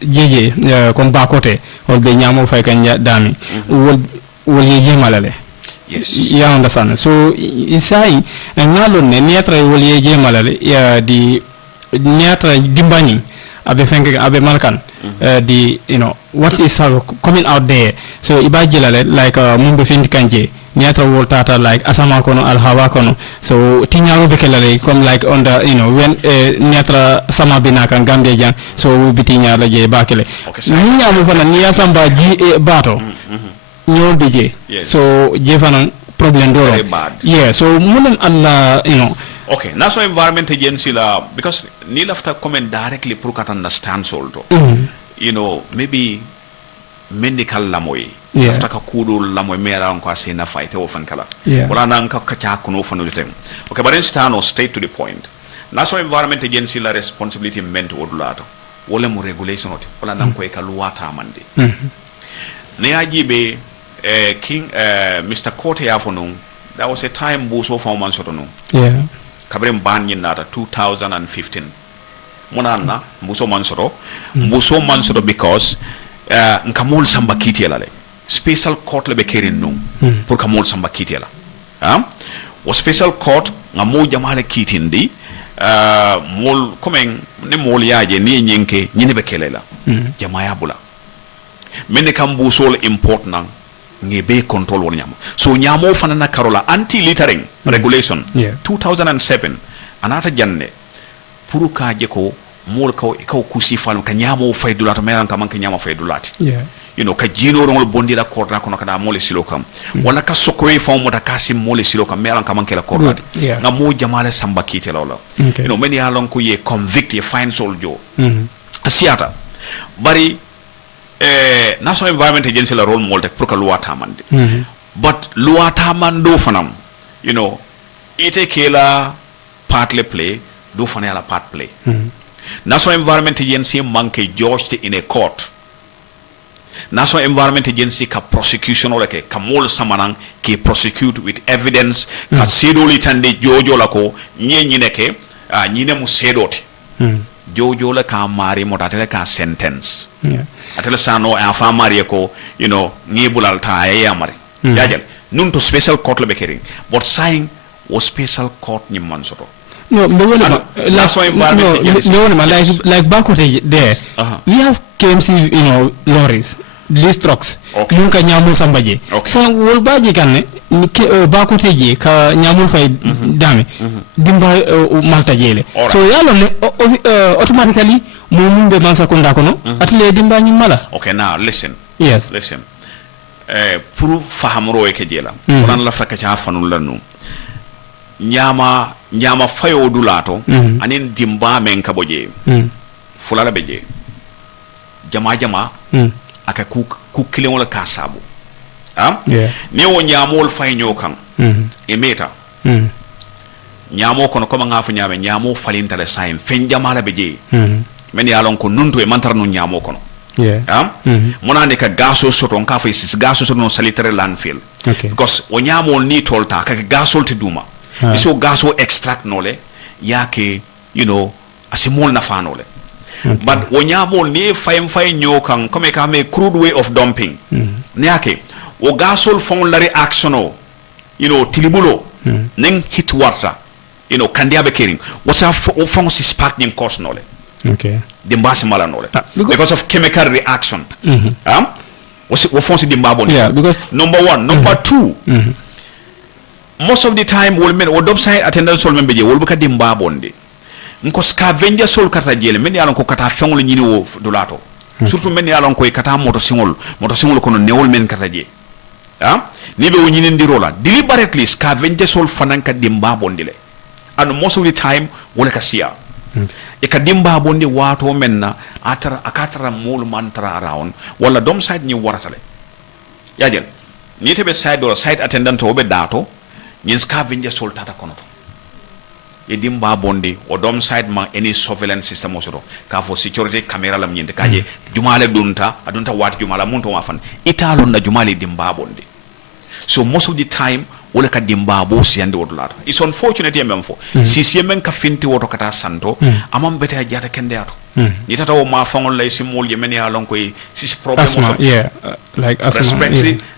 jeje kon ba côté hol be nyamo fay kan dami wol yeje malale yes you understand so isai ngalo ne niatra wol yeje malale ya di niatra dimbani abe fenke abe malkan di you know what is coming out there so ibajilale like mumbe fin kanje niatra wol tata like asama kono al hawa kono so tinyaro be kelale comme like on the you know when niatra sama binaka Gambia jang so bitinya la je bakele ni nyamu fana ni asamba ji bato ñoo bije so jefana problem do so munen alla you know okay national environment agency la because ni lafta comment directly pour kat understand solto you know maybe medical lamoy lafta ka kudo lamoy mera on ko asina fight o fan kala wala nan ka kacha kuno fanu tem okay but instead no straight to the point national environment agency la responsibility meant odulato wala mo regulation oti wala nan ko e kaluwata mande ne ajibe King Mr. Kote Afonung, that was a time Buso Foreman Sotono. Kabrim Banyan Nata 2015. Monana, Buso Mansoro. Buso Mansoro because Nkamol Samba Kitiala. Special court le bekerin no. Pour Kamol Samba Kitiala. o special court nga mo jamale kitindi mol komen ne mol yaaje ni nyinke nyine be kelela jamaya bula menne kam bu sol important nge be control won nyam so nyamo fanana karola anti littering regulation 2007 anata janne pour ka je ko mol ko kusi fal ka nyamo fay dulata meran kam ka nyamo fay dulati ka jino rongol bondira korda kono kada mole silo kam wala ka sokoy fon mota kasim mole silo kam meran kam kala korda nga mo jamale samba kite lawla meni alon ko ye convict ye fine soldier asiata bari National Environment Agency la role model pour que loi tamande but loi tamando fanam ite kela partly play do fanela part play National Environment Agency manke judged in a court National Environment Agency ka prosecution ole ke kamol samanang ki prosecute with evidence ka sedoli tande jojo la ko nyine ke nyine mu sedoti jojo la ka mari motatele ka sentence atele sano a fa mari ko ngibulal ta ya mari yajal nun to special court le bekering but saying was special court ni mansoto no like back there we have KMC lorries these trucks mun ka nyamul sambaje so wol baje kanne ni bako teje ka nyamul fay dame dimba malta jele so yalo ne automatically mo mun be man sakunda kono atle dimba nyi mala okay now listen pour fahamro e ke jela onan la fakka cha fanul lanu nyama fayo dulato anin dimba men kaboje fulala beje jama aka ku kilin wala kasabu ne wo nyamol fay nyokan e meta nyamo kono ko nga fu nyamo falinta le sain fen jamala beje men yalon ko nunto e mantar no nyamo kono monande ka gaso soto on ka fa sis gaso soto no salitere landfill because o nyamo ni tolta ka gaso te duma so gaso extract nole yake asimol na fanole but wonyamo ni fay nyokan comme ka me crude way of dumping ne yake o gasol fon la reaction tilibulo nen hit warta kandia be kering wasa fon si spark nin cause nole de mbasi mala nole because of chemical reaction wo fon si de mbabo because number 1 number 2 most of the time wol men o dob side attendance sol men beje wol buka de mbabonde nko scavenger sol kata jele men yalon ko kata fengol nyini wo dolato surtout men yalon ko kata moto singol kono newol men kata je ni be nyini ndirola deliberately scavenger sol fananka dimba bondile and most of the time wala kasia e ka dimba bondi wato menna akatara mol mantra around wala dom side ni waratale yajel ni tebe side attendant obe dato nyin scavenger sol tata kono e dimba bondi o dom side ma any surveillance system osoro ka fo security camera lam nyinde kaje jumale adunta wat jumala munto wafan italo na jumale dimba bondi so most of the time wala ka dimba bo siande wodulata it's unfortunate yemem fo si yemen ka finti woto kata santo amam bete jata kende ato ni tata o ma fangol lay simol yemen ya lon koy si problem asthma, like asthma,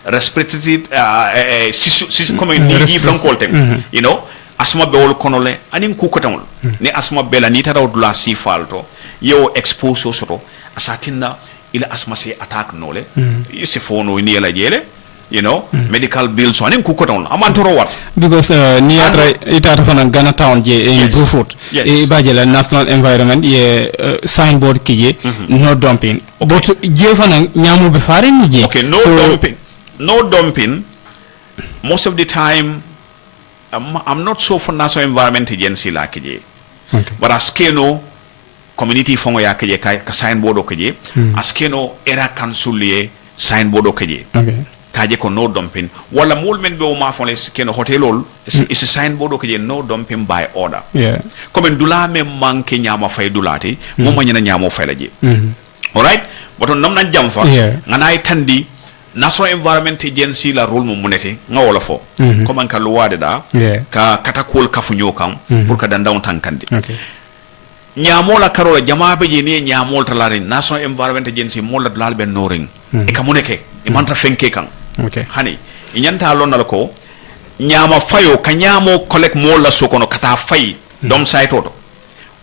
respiratory si comme ni francoltem asma be wol konole anin kukotamol ne asma bela ni tata wodula si falto yo expose soto asatinna ila asma se attack nole isi fono ni yala jele medical bills anin kukotamol amantoro wat because ni atra itata fana Ghana town je in Brufut e bajela national environment ye signboard kije no dumping but je fana nyamu be fare ni je no dumping most of the time I'm not so for National Environment Agency la kije but askeno community fongo ya kije ka signboard okije askeno era council signboard okije kaje ko no dumping wala mul men be o ma fon keno hotelol is a signboard okije no dumping by order comme dula me manke nyama fay dulati mo ma nyana nyamo fay laje all right but on namna jamfa ngana tandi National Environment Agency la role mum munete nga wala fo comme an ka luwade da ka katakol kafunyo kam pour ka dandaw tankandi nyamo la karola jama be je ni nyamo talari National Environment Agency mo la dal ben noring e ka muneke e mantra fenke kan hani nyanta lon ko nyama fayo ka nyamo collect mo la sokono kata fay dom site oto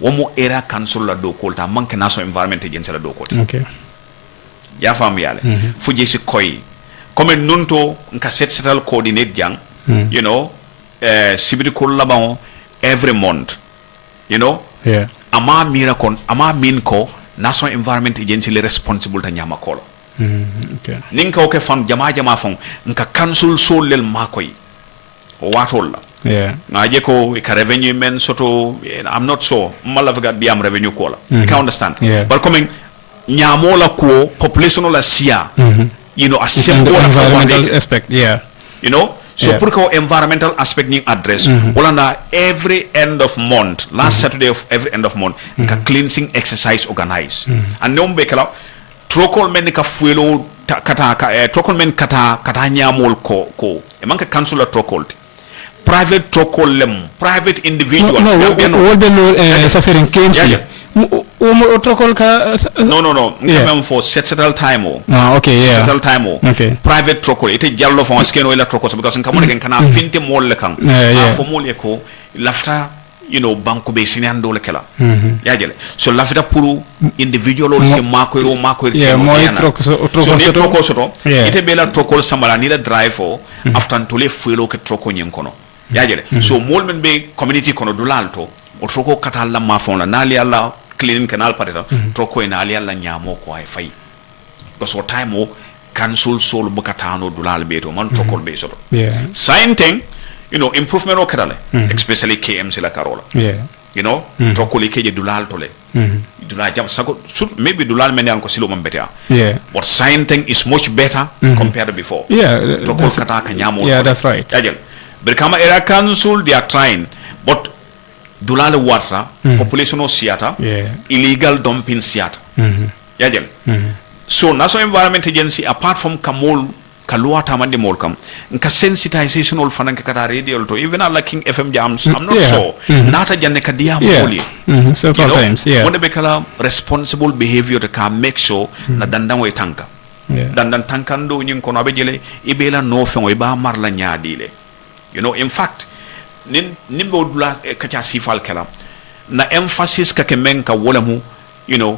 womo era council la do kolta manke national environment agency la do kolta okay ya fam yale fuje si koy comme nunto nka setal coordinate jang you know sibiri ko labon every month you know yeah ama mira kon ama min ko national environment agency le responsible ta nyama kolo okay ninka o ke fam jama fon nka council sol lel makoy o watol la yeah ngaje ko ka revenue men soto I'm not sure malaga bi am revenue ko la you can understand yeah. but coming nyamo la ko population la sia you know a the simple environmental aspect yeah you know so yeah. pour ko environmental aspect ni address wala every end of month last Saturday of every end of month ka cleansing exercise organize and no be kala trokol men ka fuelo kata trokol men kata nyamol ko e manka councilor trokol private trokol lem private individuals what the suffering came trokol ka no même for settle time okay yeah settle time okay private trokol ite jallo fon skeno ila trokol because nka mo kana finte mol le kan fo mol e ko lafta you know banko be sinando le kala ya jele so lafta pour individual or se mako yeah moy trokol soto ite be la trokol samala ni la drive after tole fuelo ke trokol nyen kono ya jele so mol men be community kono dulalto o trokol katal la ma fon la nali alla cleaning canal pateta trokol ina ali alla nyamo ko ay fay because what time council sol bukatano dulal beto man trokol be soto yeah same thing you know improvement o kadale especially KMC la Carola yeah you know trokol ke je dulal tole dulal jam sago maybe dulal men ko silo mambeta yeah but same thing is much better compared to before yeah trokol kata ka nyamo yeah that's right ajel berkama era council they are trying but dulal watra population o siata yeah illegal dumping siata yajel so national environment agency apart from kamol kaluata mande mol kam nka sensitization ol fanan ka kata radio to even a lacking FM jams I'm not sure nata janne ka dia moli several times yeah wonde be kala responsible behavior to ka make sure na dandan way tanka dandan tankando nyin kono abe jele ibela no fen way ba marla nyaadile you know in fact nimbe odula kacha sifal kala na emphasis ka kemen ka wala mu you know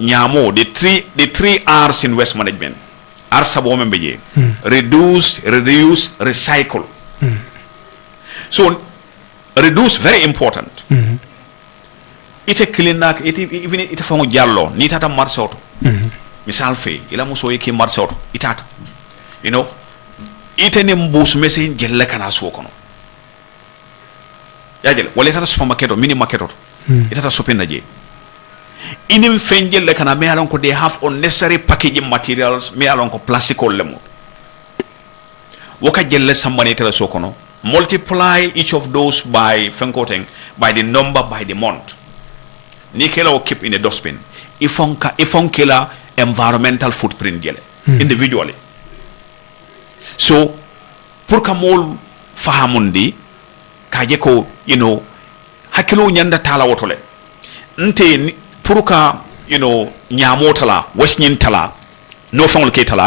nyamo the three R's in waste management R sabo membe je reduce recycle so reduce very important ite cleanak ite even ite fango jallo ni tata marsoto misal fe ila muso yake marsoto itata you know ite ne mbus message jelle kana so kono yajel wala tata supermarket mini market itata sopenda je inim fenjel le kana me alon ko they have unnecessary packaging materials me alon ko plastic or lemo woka jelle sambane tela so kono multiply each of those by fenkoting by the number by the month ni kela o keep in a dustbin ifon kela environmental footprint jele individually so pour ka mol fahamundi kaje ko you know hakilo nyanda tala wotole nte pour ka you know nyamotala wesnyin tala no fon ke tala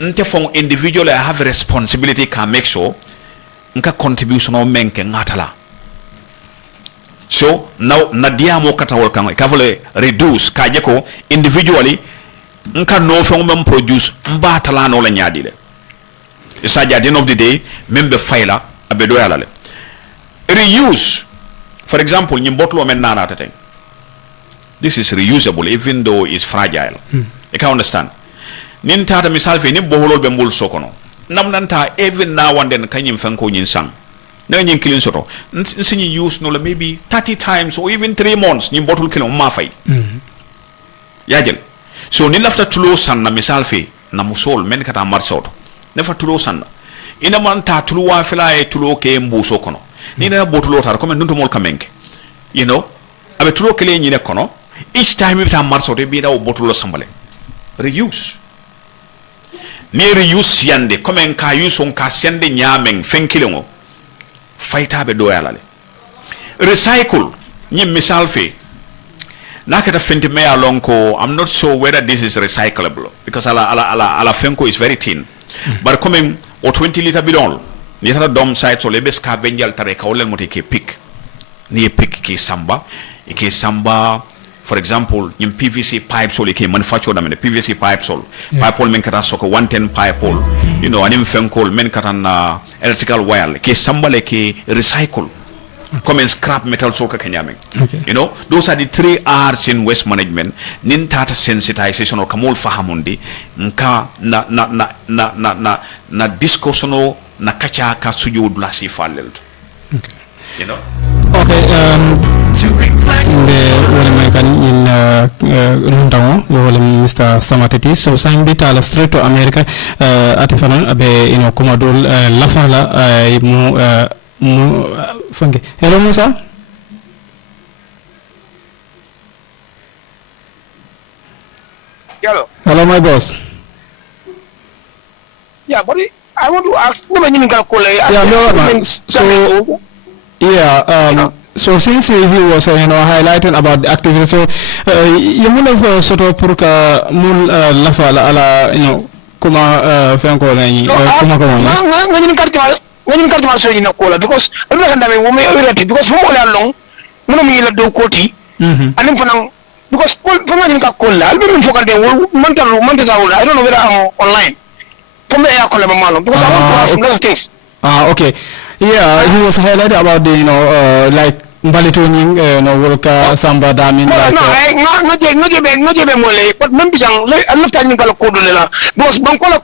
nte fon individual I have a responsibility can make sure nka contribution o menke ngatala so now nadia mo katawol kan ka vole reduce kaje ko individually nka no fon mem produce mbatala no la nyaadile isaja at the end of the day membe faila abedo yala le reuse for example nyi bottle men nana tete this is reusable even though it's fragile you can understand nin tata misal fe ni boholol be mbul sokono nam nanta even now and then kanyim fanko nyin sang na nyin kilin soto nsinyi use no maybe 30 times or even 3 months ni bottle kilo ma fay yajel so ni lafta tulo sanna misal fe na musol men kata marsoto nefa tulo sanna ina man ta tulo wa fila e tulo ke mbu sokono ni na botulo tar comme nunto mol kamenke you know abe tulo kele nyine kono each time bita marsoto bi da botulo sambale reuse ni reuse yande comme en ka use on ka sende nyamen fenkilongo fayta be do yalale recycle ni misal fe nakata fenti me along ko I'm not sure whether this is recyclable because ala fenko is very thin but comme o 20 liter bidon ni tara dom side so lebe ska benjal tare kawlen moti ke pick ni pick ke samba for example nyim PVC pipe so ke manufacture da men PVC pipe so pipe men kata soko 110 pipe pole you know anim fenkol men kata na electrical wire ke samba le ke recycle come and scrap metal soka kenyameng you know those are the 3 R's in waste management nin tata sensitization or kamol fahamundi nka na discussion na kacha ka sujo blasi falel you know okay wala may kan in luntawo wala Mr. Samatiti so sang bitala straight to America atifana abe kuma dol lafala mu funke hello Musa hello my boss but I want to ask so so since he was highlighting about the activity so you have sort of purka mul lafa ala kuma fenko nani kuma when you come to so in a cola because I'm not going to because for all along no me la do koti and then for because for me cola I'll be for the mental I don't know whether I'm online for me I call them because I want to ask another things okay yeah he was highlighted about the like Balitoning Volka Samba Damin no mole but membi jang I'm not telling you kodolela because bankola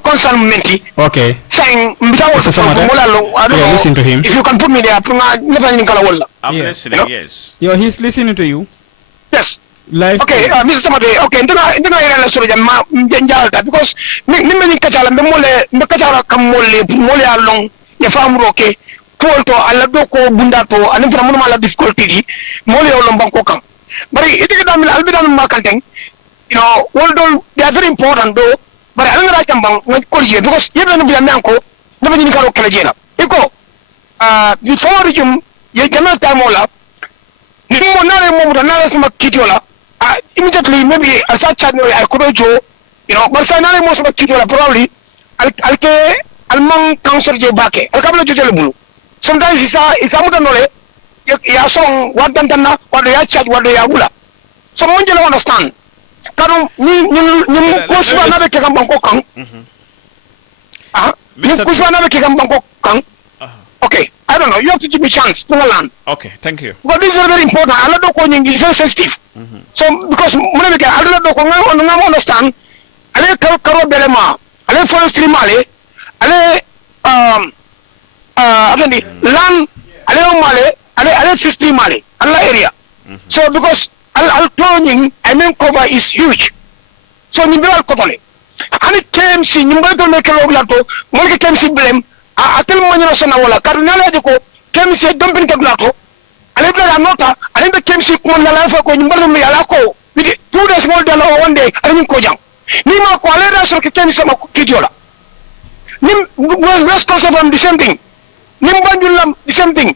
concern menti okay saying I don't know listen to him if you can put me there I'm listening yes he's listening to you yes live okay Mr. Samade okay ndina yela soro jama njalta because nimbe kachala mole kachala kam mole along ya famuro okay to alla do ko bunda to anin fana mun mala difficulty di mole yolom banko kan bari ite dam albidam makanteng you know although they are very important though bari alanga tambang ngi corriger because yebe no biya manko dafa ni karo kala jena iko before jum ye jama tamola ni mo nale mo nale sama kitiola immediately maybe as such I could jo you know but nale mo sama kitiola probably alke almang council je bake alkabla jo bulu sometimes isa muda nole ya song wadantana wado ya chat wado ya gula so monje la understand kanu ni kuswa na beke kan banko kan ni kuswa na beke kan banko kan okay I don't know you have to give me chance to land okay thank you but this is very important ala do ko nyingi so sensitive so because mona beke ala do ko ngam understand ale karo belema ale forestry male ale land ale fishery male alla area so because al cloning I mean cover is huge so ni bal kotole ani KMC ni mbal to nekelo blato mo ke KMC blem atel mo nyina sona wala cardinal de ko KMC dumping ke blato ale bla nota ale be KMC ko na la fa ko ni mbal mi ala ko bidi 2 days more than one day ani ko jam ni ma ko ale da so ke KMC ma ko kidiola nim west coast of the same thing nim bandulam the same thing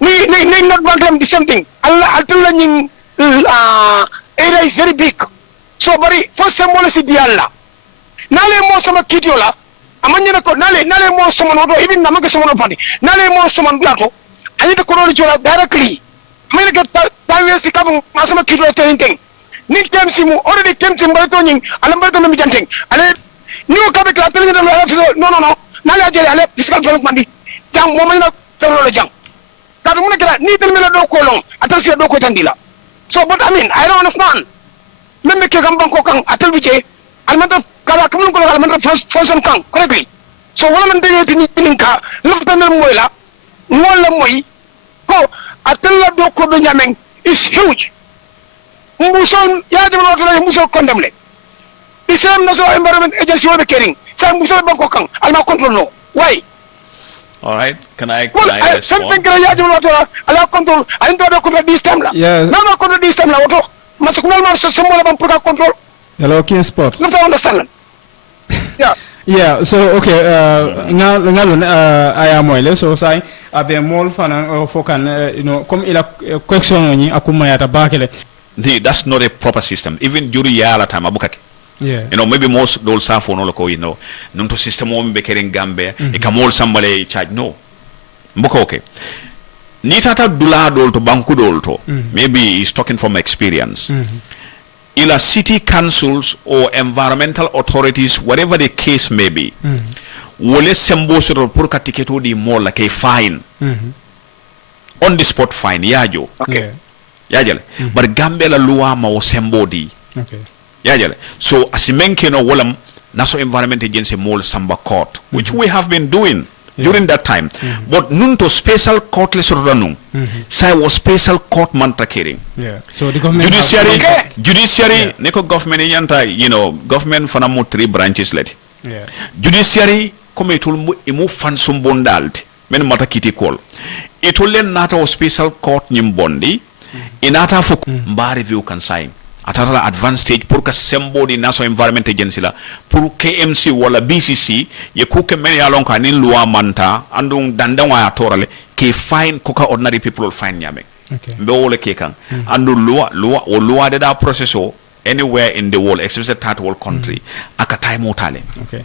ni not bandulam the same thing Allah atalla ning area is very big so bari first semole si dialla nale mo sama kidiola amanya ko nale mo sama no even namaka sama no fani nale mo sama blato ayita ko ro jola directly amanya ko tawe si kabu masama kidiola tenting ni temsi mu already temsi mbalto ning ala mbalto mi janteng ale ni ko kabe la tele no nale ajere ale fiscal development di jang mo mayna tawlo jang kadu mun kala ni tel mela do ko long atasi do ko tandila so but I mean I don't understand même ke kam banko kan atal bije almanta kala kamun ko almanta function kan correctly so wala man de ni tinka lafta mel moy la wala moy ko atal la do ko do nyamen is huge muson ya de no to muson condemné the same national environment agency will be caring sa muson banko kan alma control no why all right can I respond something kala ya de no to ala control alin do ko this time la na ko this time la woto masukuna mar so mo ban pour control hello King Sport no to understand yeah so okay ngalon aya moyle so say abe mol fana fokan you know comme il a question ni akuma yata bakele that's not a proper system even during yala time abukake Yeah. You know, maybe most those are for no you know, nunto system o be kering Gambia, e kamol somebody charge no. Mboko okay. Nitata dula dol to banku dol to. Maybe he's talking from experience. Ila city councils or environmental authorities, whatever the case may be, wole sembo soro pour ka tiketo di mall like a fine. On the spot fine, yajo. Okay. Yajale. But Gambia la loi ma o sembo di. Okay. Yajale. So asimenke no wolam National Environment Agency mall samba court, which we have been doing during that time. But nunto special court les ranung. Say was special court mantra hearing. Yeah. So the government Judiciary neko government yanta, you know, government fanamo 3 branches let. Yeah. Judiciary come itul imu fansum bondalti. Men mata kiti call. Itulen nata o special court nyimbondi. Inata fuk mba review can sign. Atara advanced stage pour que sembo di National Environment Agency la pour KMC wala BCC ye kuke men ya lon kanin loi manta andung dandanwa ya torale ke fine kuka ordinary people will fine nyame. Okay. Mbe wole ke kan andu loi de da processo anywhere in the world except the third world country aka time otale. Okay.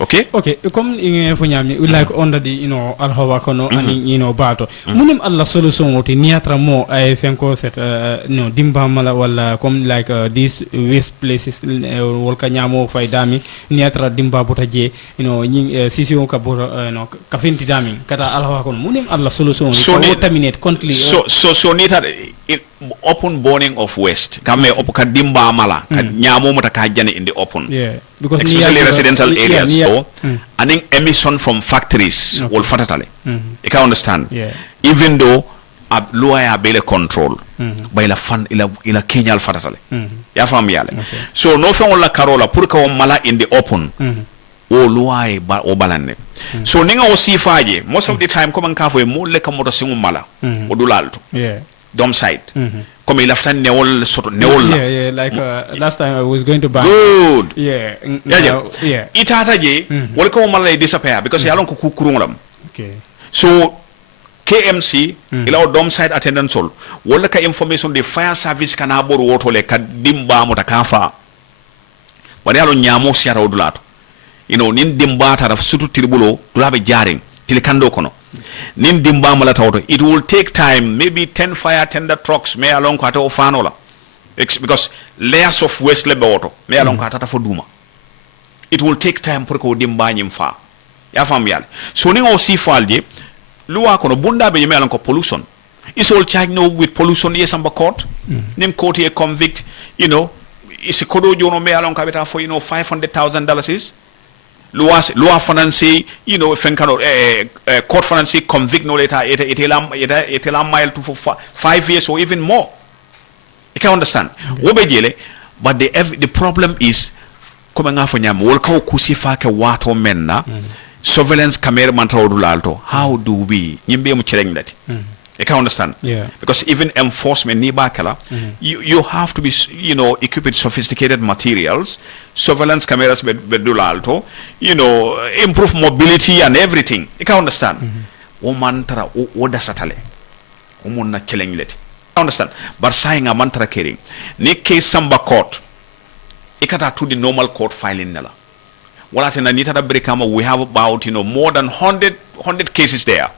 Okay? Okay, comme we like under the, you know, alhawa kono and, you know, bato. Munim alla solution oti niatra mo I fenko set, no, dimba mala wala come like these waste places, wolka nyamo fay dami, niatra dimba botaje, you know, sisio ka bota, no, kafinti dami, kata alhawa kono. Munim alla solution so terminate country. So nita open burning of waste. Kame opuka dimba mala, nyamo mota ka jane in the open. Yeah. Because especially residential areas. Yeah, I think emission from factories will fatatale. You can understand. Yeah. Even though a lower bele control by la fan ila Kenya fatatale. Ya fam yale. So no fa wala karola purka o mala in the open. O lower o balane. So ninga o sifaje most of the time come and kafo e mo le kamoto singu mala o dulalto. Yeah. Dom side. Come ilafta neol soto neol. Yeah, like last time I was going to buy. Good. Yeah. Yeah. Itata je wala ko mala disappear because yalon ko kukurungram. Okay. So KMC ila dom side attendance sol wala ka information the fire service kana bor woto le ka dimba mota kafa. Wala yalo nyamo siara odulato. You know nin dimba ta sutu tribulo dulabe jaring tilikando kono. Nin dimba mala tawto it will take time maybe 10 fire tender trucks me along kwata ofanola because layers of waste lebe auto me along kwata fo duma it will take time pour ko dimba nyim fa ya fam yal so ni o si falje luwa kono bunda be me along ko pollution is all charge no with pollution yes amba court nim court e convict you know is kodo jono me along ka beta for you know $500,000 is Loi finance, you know, court finance convict no later, it mile to for 5 years or even more. You can understand. But the problem is coming off on yam, wolka kusifa ke wato menna, surveillance camera mantra odulalto. How do we yimbe muchereng that? You can understand. Yeah. Because even enforcement ni bakala, you have to be, you know, equipped with sophisticated materials, surveillance cameras bedulalto, you know, improve mobility and everything. You can understand. Mantra oda satale. Umuna chelenglet. Understand. But saying a mantra caring. Ni case samba court. Ikata to the normal court filing nela. What in Anita Brikama we have about, you know, more than 100 cases there.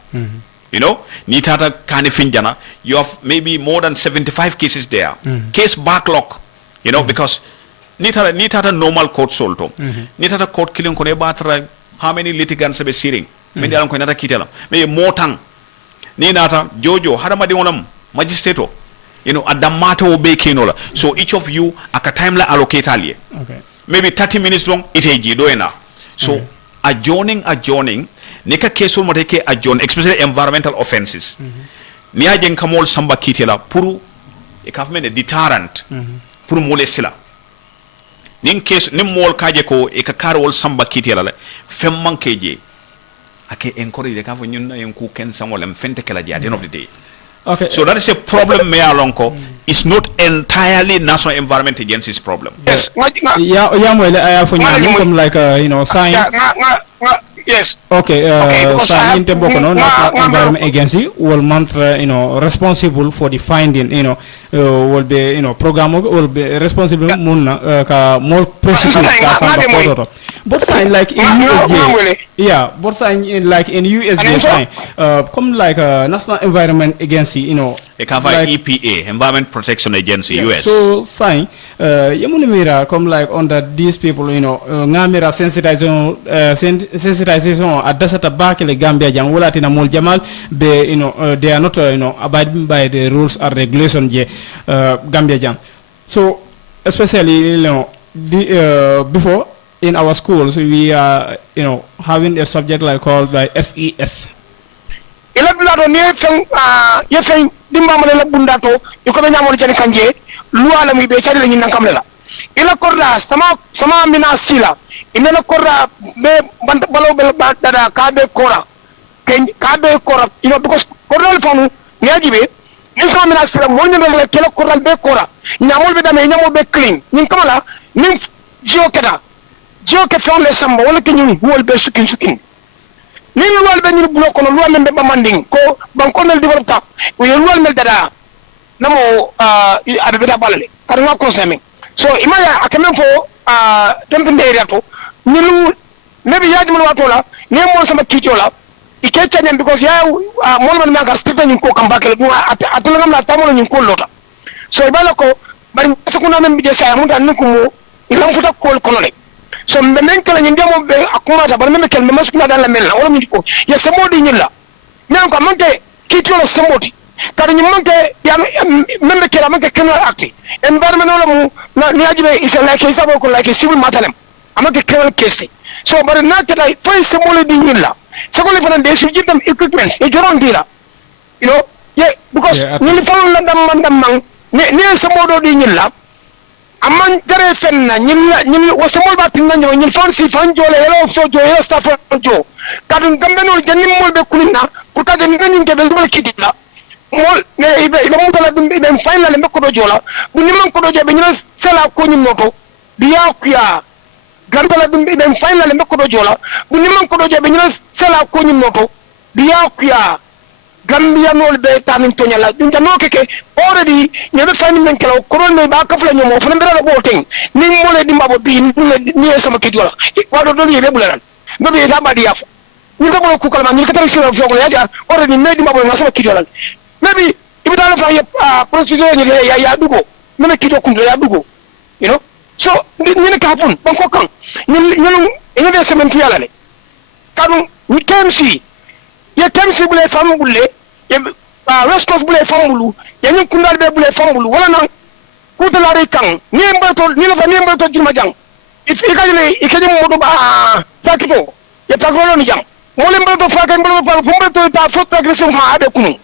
You know, Nitata Kanifinjana, you have maybe more than 75 cases there. Case backlog, you know, because Nitata normal court solto. Nitata court killing konebatra, how many litigants have been searing? Many alam konata kitela. Maybe more tang. Ninata, Jojo, Hadamadionam, Magistrato. You know, Adamato obey kinola. So each of you at a time la allocate allie. Okay. Maybe 30 minutes long, it is doena. So adjourning. Nika keso moteke adjourn, especially environmental offenses. Nia jen kamol samba kitela puru ekafmene deterrent puru mole sila. Nin kes nim mol kaje ko ekakar wol samba kitela le femman keje ake encourage de kafo nyunna yenku ken sangol em fente kala at the end of the day. Okay. So that is a problem me alonko. It's not entirely National Environment Agency's problem. Yes. Yeah, mo ile aya fo nyam come like you know sign. yes. Okay, because so I have- National Environment Agency will month, responsible for the finding, will be, program will be responsible ka more prosecute ka samba kodoto. But sign like in USJ, yeah, but sign in like in USJ sign, come like National Environment Agency, They cover like, EPA, Environment Protection Agency, US. So sign, mira come like under these people, ngamira sensitization at dasata bakele Gambia jang wala tina mol jamal be they are not abiding by the rules and regulations je Gambia jang. So especially before in our schools we are having a subject like called like SES. Ila blado ni yefen dimba mo la bundato iko be nyamol jani kanje luala mi be chari la nyin kamlela ila korda sama mina sila inela korda be bant balo be dada kabe kora kabe kora because korda fanu nyajibe ni sama mina sila mo nyol la kela korda be kora nyamol be dame nyamol be clean nyin kamala nim jio ke fon le samba wala ke nyuni wol be sukin ni luwal be ni bulo kono luwal men be bamanding ko banko mel developta o ye luwal mel dada namo abe beta balale kadu nga consame so imaya akamen fo tempende reto ni lu nebi yaji mon watola ne mo sama kitola ike tanyam because ya mon man ma gar stita ni ko kambake du atula ngam na tamolo ni ko lota so ibala ko bari sakuna men bi je sa mun tan ko mo ilam futa ko kono le so men kala nyinde mo be akuma ta bar men kel me masukuna dal la mel wala mi ko ya samodi nyilla nan ko manke kitolo samodi kada ni manke ya men kala manke kenal acti environment wala mu ni ajibe is like isabo ko like civil matalem amake kenal kesti so bar na kala fay samoli di nyilla so ko le fana de su jidam equipments e joron dira because ni fon la dam man ni samodo di nyilla amman jare fenna ñin wasamol ba tinna ñoo ñin fansi fanjole yelo so jo yelo staff jo kadum gambe no jannim mol be kulina pour kade ni ngin ke be dum kidila mol ne ibe mo dala dum be final me ko do jola bu ni man ko do je be ñina sela ko ñim noto biya kuya gambe la dum be final me ko do jola bu ni man ko do je be ñina sela ko ñim noto biya kuya Gambia nol be tamin tonyala dum no keke already nyebe fani men kala koron me ba kafla nyomo fana mbera do ting ni mole di mabo bi ni sama kidiola wado do yebe bulan do be ta badi yaf ni ko ko kala man ni ka tan sira fogo ya already me di mabo ma sama kidiola maybe ibita la fa procedure ni ya dugo me kido kum ya dugo so ni ne ka pun ban ko kan ni be sama kiyala le kanu ni KMC ye KMC bule famule ye West Coast bule famulu ye nyum kundal be bule famulu wala nan kutalare kan ni mbato juma jang ikajile modo ba fakito ye pagolo ni jang mole mbato fakay mbato ta foto agression ha ade kunu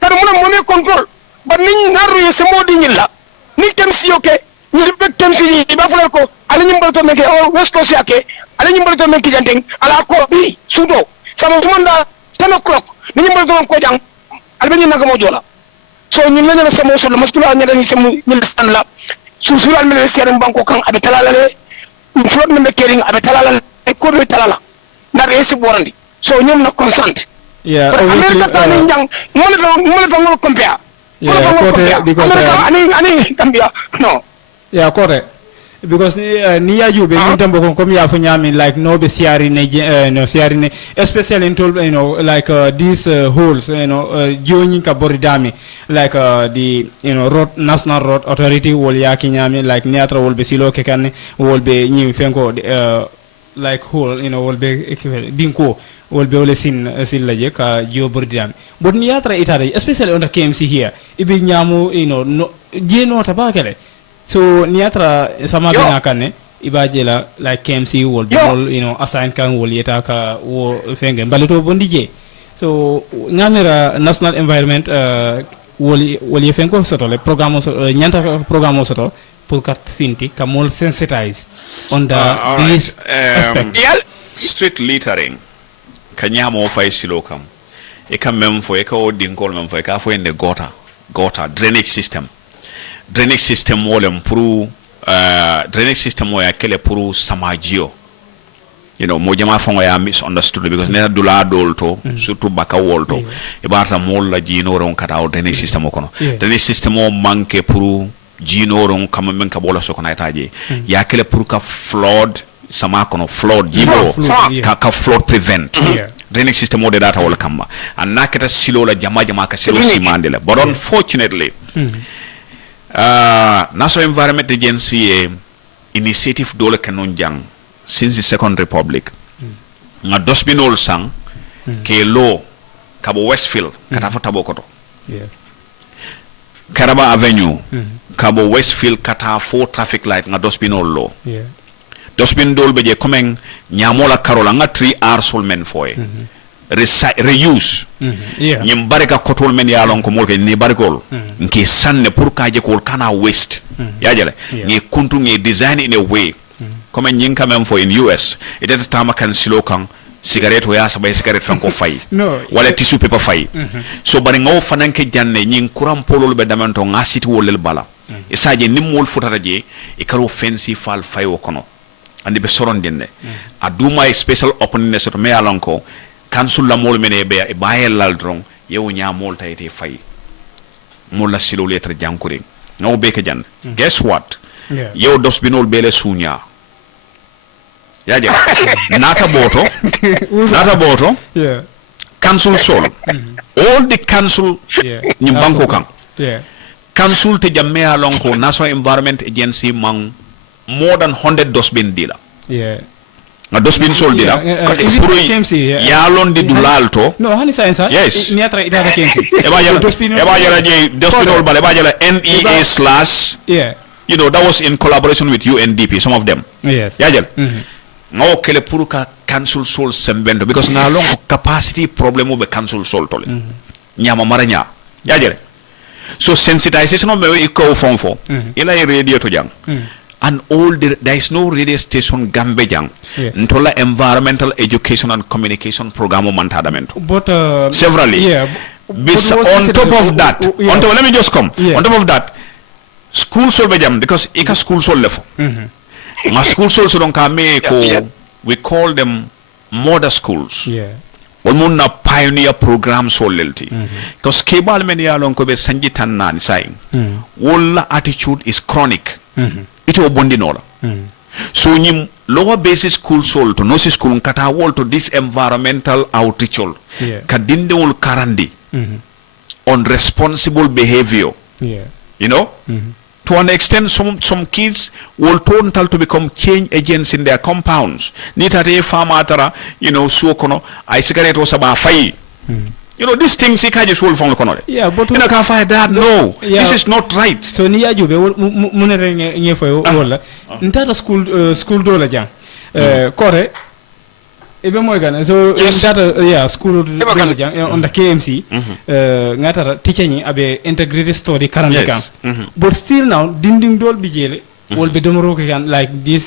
kada mo ne control ba ni naru ye se modi nyilla ni KMC yoke ni be KMC ni ba fule ko ala nyum mbato meke West Coast yake ala nyum mbato meke janteng ala ko bi sudo sama tumanda 10 o'clock ni ñu mbato ko jang albani naga mo jola so ñu lañu sama so maskula ñu dañu sama ñu stan la su al mel seram banko kan abe talalale ñu flot me kering abe talalale ko do talala na resi borandi so ñom na consent yeah obviously ni jang mo le ngol compare because ani Gambia no yeah correct because ni ya jube ni tambo ko comme ya fo nyami like no be siari ne no siari ne especially in told like these holes joni ka boridami like the road national road authority wol yaki nyami like niatra wol be silo ke kan wol be nyim fenko like hole wol be dinko wol be wol sin laje ka jo boridami but niatra itare especially on the KMC here ibe nyamu no jeno tabakele so niatra sama bina kanne ibaje la like KMC wol bol assign kan wol yeta ka wo fenge balito bondije so ngamira national environment wol yefenko soto le programme nyanta programme soto pour kat finti ka mol sensitize on the this aspect street littering kanyamo fay silo kam e kam mem fo e ka o dinkol mem fo e ka fo en gota drainage system wolem pour drainage system o ya kele pour samajio mo jama fongo ya misunderstood because neta dula dolto surtout baka wolto e barta mol la jino ron kata o dene system o kono dene system o manque pour jino ron kam men ka bola sokona etaje ya kele pour ka flood sama kono flood jibo ka flood prevent drainage system o de data wala kamba and nakata silo la jama ka silo simande la but unfortunately National Environment Agency initiative dole kanon jang since the Second Republic nga dosbinol sang ke lo kabo Westfield kata fo tabo koto Karaba Avenue kabo Westfield kata fo traffic light nga dosbinol lo dosbin dol be je komeng nyamola karola nga 3 hours sol men foye reuse nyim barika kotol men ya lon ko molke ni barikol nki sanne pour kaje ko kana waste ya jale ni kuntu ni design in a way comme nyin quand for in US it is tama kan silo kan cigarette ya sabay cigarette franco fay wala tissue paper fay so bari ngaw fananke janne nyin kuram polol be damanto ngasiti wolel bala isaje nimmol futata je e karo fancy fal fay o kono andi be soron denne aduma special opening so me alonko kansul la mol mene be e bayel laldron yew nya mol tayte fay mol la silo letre jankuri ngaw be ke jan guess what yew dos binol bele sunya yaje nata boto council sol all the council ni banko kan council te jamme alonko National Environment Agency mang more than 100 dosbin dila nga dosbin sol dila pour ya lon di dulalto no hani science yes ni atra ida KMC e ba jala je dosbinol bale ba jala NEA/ you know that was in collaboration with UNDP some of them yajal ngaw kele pour ka cancel sol sembendo because na long capacity problem be cancel sol tole nyama maranya yajere so sensitization of me ko fonfo ila radio to jang and all there is no radio station Gambia jang ntola environmental education and communication program mantadamento but severally on top of that let me just come on top of that school sol be jam because ika school sol lefo my schools also don't come we call them modern schools na pioneer programs so lelti because kebal men ya lon ko be sanjitan nan saying wala attitude is chronic it will bondi nola so nyim lower basic school sol to no school kata wol to this environmental outreach ka dindewol karandi on responsible behavior you know to an extent, some kids will total to become change agents in their compounds. Nitate farmatara, you know, suokono, I cigarette was about fai. You know, these things he just will from the yeah, but you can find that no, this is not right. So niya jube munere nye fo wala. Ntata school dola jang. Kore ebe moy gana so ntata school dola jang on the KMC ngata teacher ni abe integrated study karande kan. But still now dinding dol bijele wol be domoro kan like this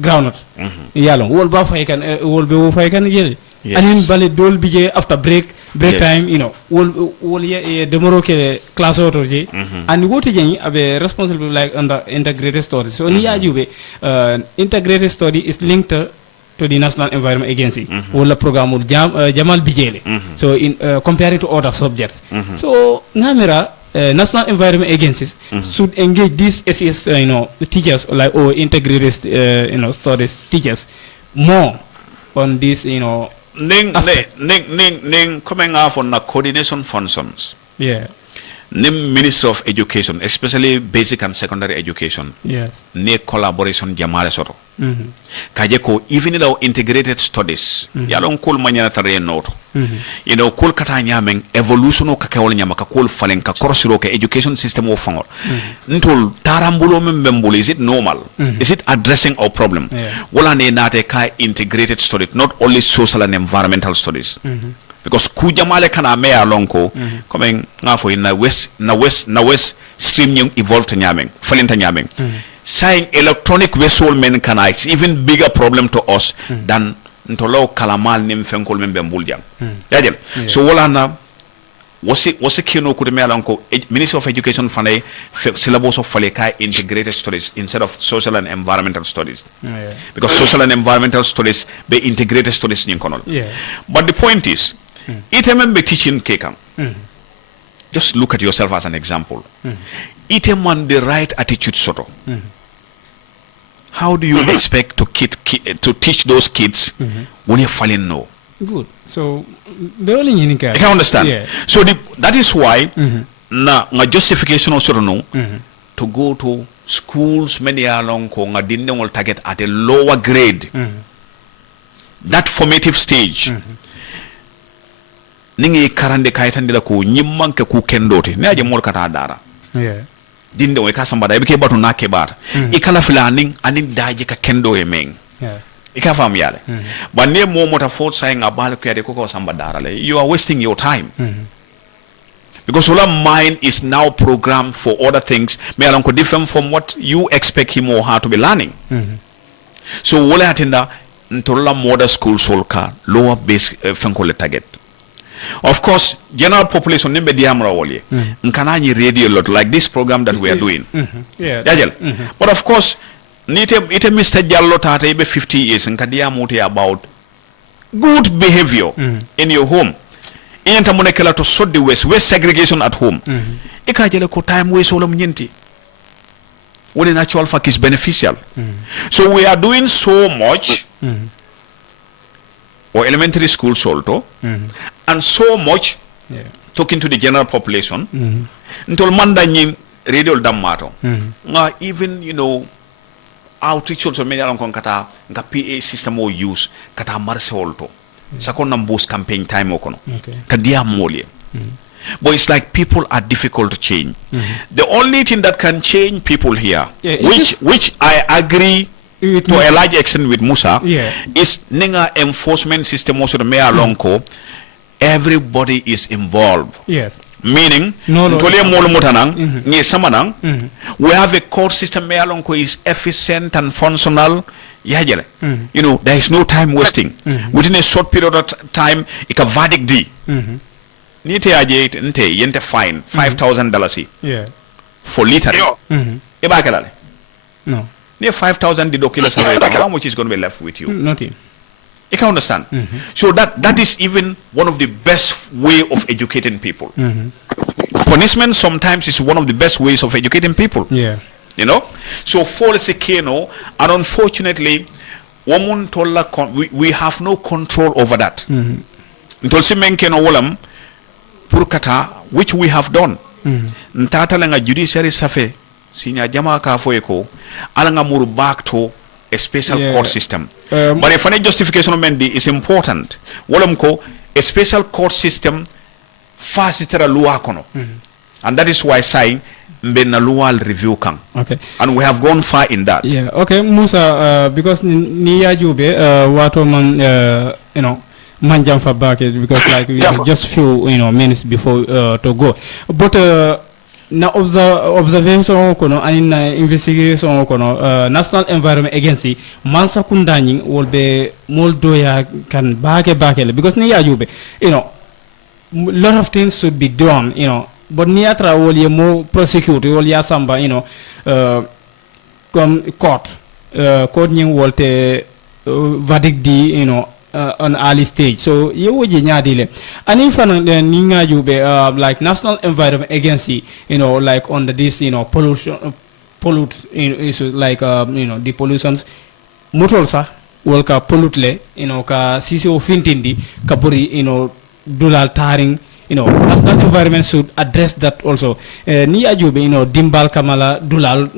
groundnut yalon wol ba fay kan wol be wo fay kan yele anin bale dol bije after break time you know wol ye domoro ke class auto je and wote jeni abe responsible like under integrated study so ni yajube integrated study is linked to the National Environment Agency wala programme jamal bijele so in comparing to other subjects so ngamira National Environment Agencies should engage these SES teachers like or integrated studies teachers more on this ning coming off on the coordination functions nim Minister of Education especially basic and secondary education ne collaboration jamare soto kaje ko even in our integrated studies yalon kul manyana tare noto you know kul kata nyamen evolution o kakawol nyama ka kul falen ka crossiro ka education system o fangol ntol tarambulo membembul is it normal is it addressing our problem wala ne nate ka integrated studies not only social and environmental studies because kujamale kana me alonko coming ngafo in na west stream yung evolved nyamen falenta nyamen saying electronic vessel men kana it's even bigger problem to us than ntolo kalamal nim fenkol men bembul jang yajel so wala na what's a kino could me along Ministry of Education fane syllabus of faleka integrated studies instead of social and environmental studies. Because social and environmental studies be integrated studies in Konol. But the point is, it be teaching kekam. Just look at yourself as an example. It the right attitude soto. How do you expect to teach those kids when you're falling no? Good. So the only you can understand. So that is why na justification also no to go to schools many along ko nga dinde will target at a lower grade. That formative stage. Ningi karande kaitandila ko nyimmanke ku kendote ne aje mol kata dara. Dinde we kasamba da bike batu na kebar. Ikala filaning anin daje ka kendo e meng. Ika fam yale. But ne mo mota fort saying abal kuyade koko samba darale. You are wasting your time. Because your mind is now programmed for other things, may along different from what you expect him or her to be learning. So wole atenda ntola modern school solka lower base fenkole target. Of course, general population nimbe diamra wole. Nkanani radio lot like this program that we are doing. But of course, ite Mr. Jallow tata ibe 50 years nkadia muti about good behavior in your home. Iyanta monekela to sort the waste segregation at home. Ika jele ko time waste wala mnyenti. When in actual fact is beneficial. So we are doing so much or elementary school solto and so much talking to the general population until manda nyi radio damato. Even outreach also many along kata nga PA system or use kata marse holto sakon nambus campaign time okono kadia molie but it's like people are difficult to change. The only thing that can change people here which I agree to a large extent with Musa is ninga enforcement system also the mayor along ko everybody is involved. Meaning, we have a court system where is efficient and functional. There is no time wasting. Within a short period of time, it can verdict D. Nite fine $5,000 for littering. No. Near 5,000 deductibles. How much is going to be left with you? Nothing. You can understand. So that is even one of the best way of educating people. Punishment sometimes is one of the best ways of educating people. So for the keno, and unfortunately, we have no control over that. Which we have done. Ntata judiciary safe sinya jama ka foyeko alanga muru back to a special court system. But if any justification of Mendy is important, a special court system fasitera luakono. And that is why saying Benalual review come. And we have gone far in that. Musa, because niya jube wato man manjam for back because like we have just few minutes before to go. But na observation kono and investigation kono National Environment Agency mansa kundani will be moldoya can baake because ni ajube lot of things should be done but ni atra will ye mo prosecute will ya samba come court ni wolte verdict di on early stage so you would nyadile and if ninga jube like National Environment Agency like on this pollute issues like the pollutions motor sa will ka pollute le ka sisio fintindi kapuri dulal taring National Environment should address that also ni ajube dimbal kamala dulal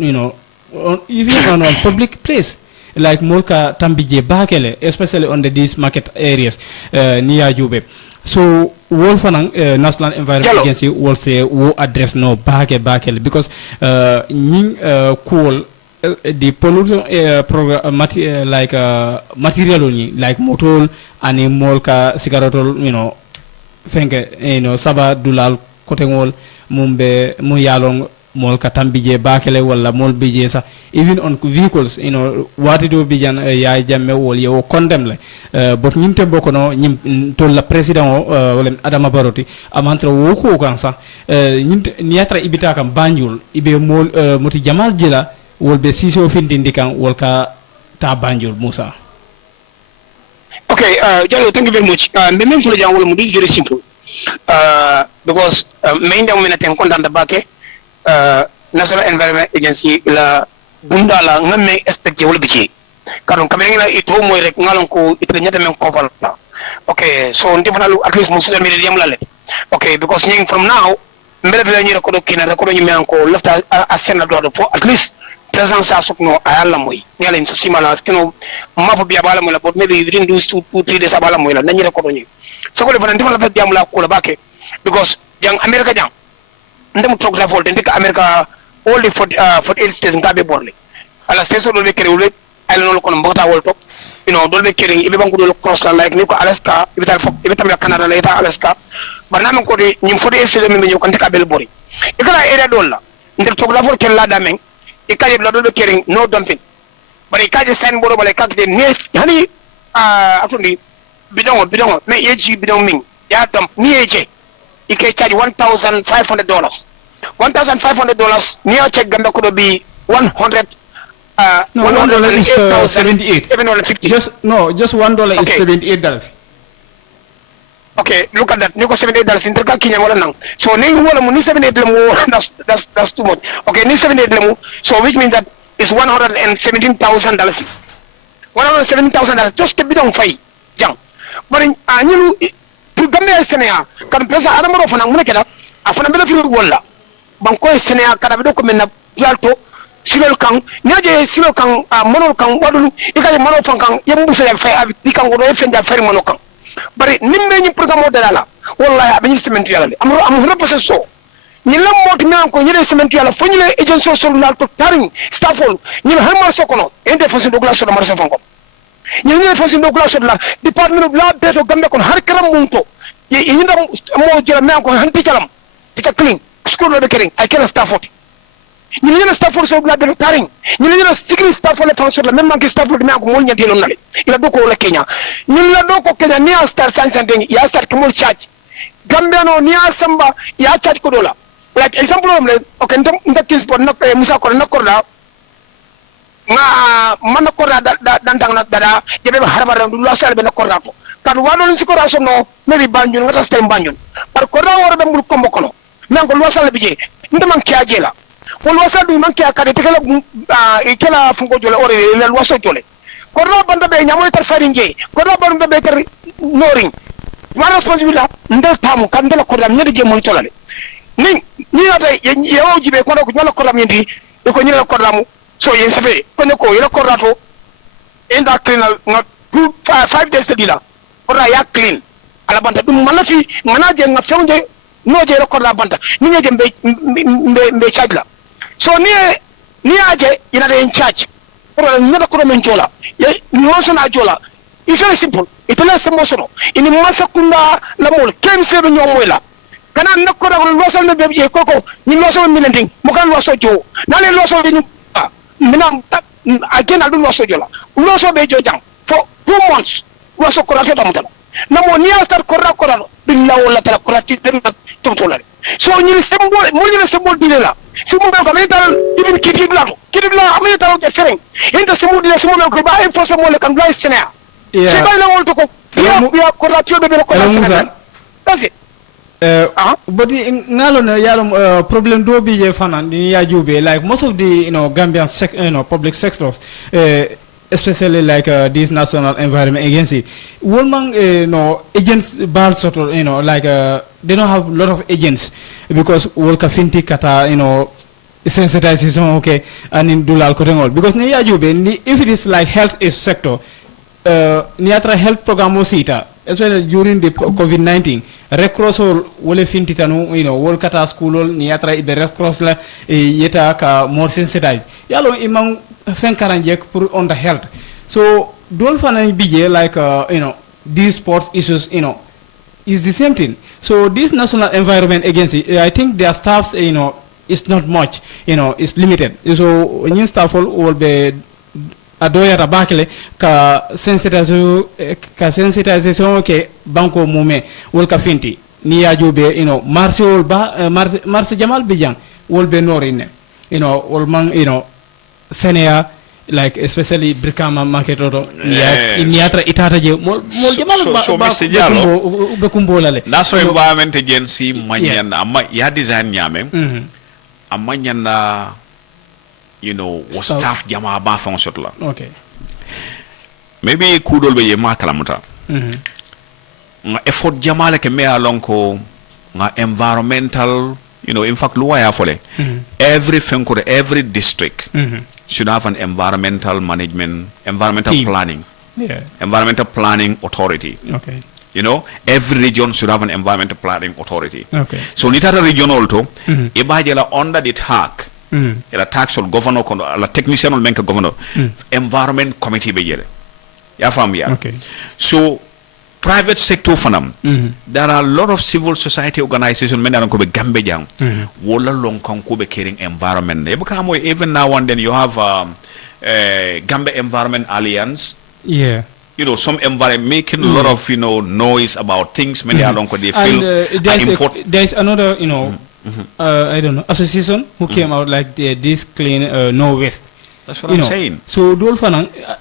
even on a public place like molka tambije bakele especially on these market areas near Jube. So wolfanang National Environment Agency will say will address no bakele because cool the pollution program like material only like motor and molka cigaretol fenke saba dulal kotengol mumbe mu yalong mol katam bije bakele wala mol bije sa even on vehicles wati do bijan ya jamme wol yo condemn le but nyimte bokono nyim to la president o wala adama baroti amantra wo ko kan sa nyimte niatra ibita kam banjul ibe mol moti jamal jila wol be siso findindi kan wol ka ta banjul musa. Okay, Jallow, thank you very much. The main for the is very simple. Because main down when I think on the back, National Environment Agency la bunda la ngame expect you will be. Karon kamera la ito mo rek ngalon ko itanya men ko fala. Okay, so ndi fana at least musu mi diam la le. Okay, because nying from now mbele bela nyira ko do kina ko do nyime ko left a sena do for at least presence sa sokno ayalla moy ngala in simala skino mapo biya bala moy la but maybe within those 2-3 days abala moy la nanyira ko do nyi. So ko le fana ndi fana diam la ko la bake because yang America jang ndem tok la volte ndik America all the 48 states ngabe borle ala station do be kere wule ala no ko mbota wolto do be kere ibe bangu do cross la like ni ko Alaska ibe tam la Canada la ita Alaska barnam ko de nyim 48 states mi nyu ko ndik abel bori ikala area do la ndik tok la volte la damen ikaje la do be kere no dumping bari ikaje sign boro bale kakde ni hani atundi bidon me yeji bidon min ya dump ni yeje ike charge $1,500. $1,500 near check Gambia could be 100 no, $1 is 78. $750. Just $1 is $78. Okay, look at that. Niko $78 in Turkey Kenya wala nang. So ni wala mo ni $78 mo that's too much. Okay, ni $78 mo. So which means that it's $117,000. $117,000 just to be done fai. Jang. But anyu Gambia Senia kan pesa adamo ro fana mun keda afana bela fi wala banko Senia kada be ko menna yalto silol kan nyaje silol kan monol kan wadulu ikaje mono fan kan yambu se fay abi dikan go do fenda fer mono kan bari nimme ni programme dalala wallahi abini cement yalla am 100% so ni lam mot nan ko nyire cement yalla fo nyile agency so lal to taring staffol ni harma so kono ende fasu dogla so do marse fanko ni fasu dogla so la department of la beto gambe kon har karam munto yi ndam mo jira men ko hanti calam tika clean school be kering ay kala stafford ni leena stafford so la be taring ni leena secret stafford le transfer la même manki stafford men ko mo nyati non nale ila do ko la Kenya ni la do ko Kenya ni a star sansan ding ya start ko mo charge Gambia no ni a samba ya charge ko dola like example le okay ndam ndakis bon nak musa ko nakorda nga man nakorda dan na dada jebe harba du la sal be nakorda ko kan wadon ci coration no maybe banjun ngata stem banjun par ko da wara dambul kombo kono nan ko losal bije ndam kiaje la ko losal du man kiaka de tekala ikela fungo jole ore le loso jole ko da banda be nyamo tar farinje ko da banda be tar noring wa responsibility ndel tamu kan dela ko dam nyede je mon tolale ni ata yewo jibe ko do ko nyala ko dam yindi ko nyala ko damu so yen safe ko ne ko yela ko rato enda cleanal nga 5 days dila ora ya clean ala banta dum malafi manaje nga fewde noje rekorda banta ni ngeje mbe charge la so ni aje ina de charge ora nyata ko men jola ye no sona jola it's very simple itala sembo sono ini masa kunda la mol kem sebe nyomoyla kana nakko da lo so ne be koko ni lo so milending mo kan lo so jo na le lo so be ni minam again adu lo so jola lo so be jo jang for 2 months lo so ko rato tamutala namo ni astar korra billahi wala tala korati den tumtolale so ni symbol mo ni symbol dilela symbol ko metal ibin kitibla amay taw ke fereng inta symbol dile symbol ko ba info symbol kan blay sena c'est pas la wolto ko ya korati do be ko sena that's it body ngalo na yalom problem do bi je fanan ni ya jube like most of the Gambian public sectors especially like this National Environment Agency woman agents bal sort of like they don't have a lot of agents because wolka finti kata sensitization okay and in dulal ko rengol because ni yajube ni if it is like health is sector ni atra health program osita especially during the COVID-19 Red Cross wole finti tanu wol kata school ni atra ibe Red Cross la yeta ka more sensitized yalo imam fen karanjek pour on the health so don't find bije like these sports issues is the same thing so this National Environment Agency I think their staffs it's not much, it's limited. So new staff will be adoyata bakle ka sensitization ke banko mume wol ka finti ni yajube marché wol ba marché jamal bijang wol be norine wol man Senea, like especially Brikama market rodo niatra itata je mol jamal ba Mr. Jallow be kumbolale national environment agency manyan amma ya design nyame amma nyanda was staff jama ba fonction la okay maybe kudol be ma kalamuta nga effort jamale ke me alonko nga environmental in fact luwa fole every district should have an environmental team. Planning environmental planning authority. Okay. Every region should have an environmental planning authority. Okay. So nitata region also ibajela under the TAC la tax or governor la technician or menka governor environment committee be yele ya fam ya. Okay. So private sector fanam there are a lot of civil society organizations men ko be Gambia jang wala long kan ko be caring environment e baka mo even now and then you have Gambia Environment Alliance. Yeah. Some environment making a lot of noise about things many along ko they feel important. There's another I don't know association who came out like this clean no waste. That's what I'm saying. So Dolphin,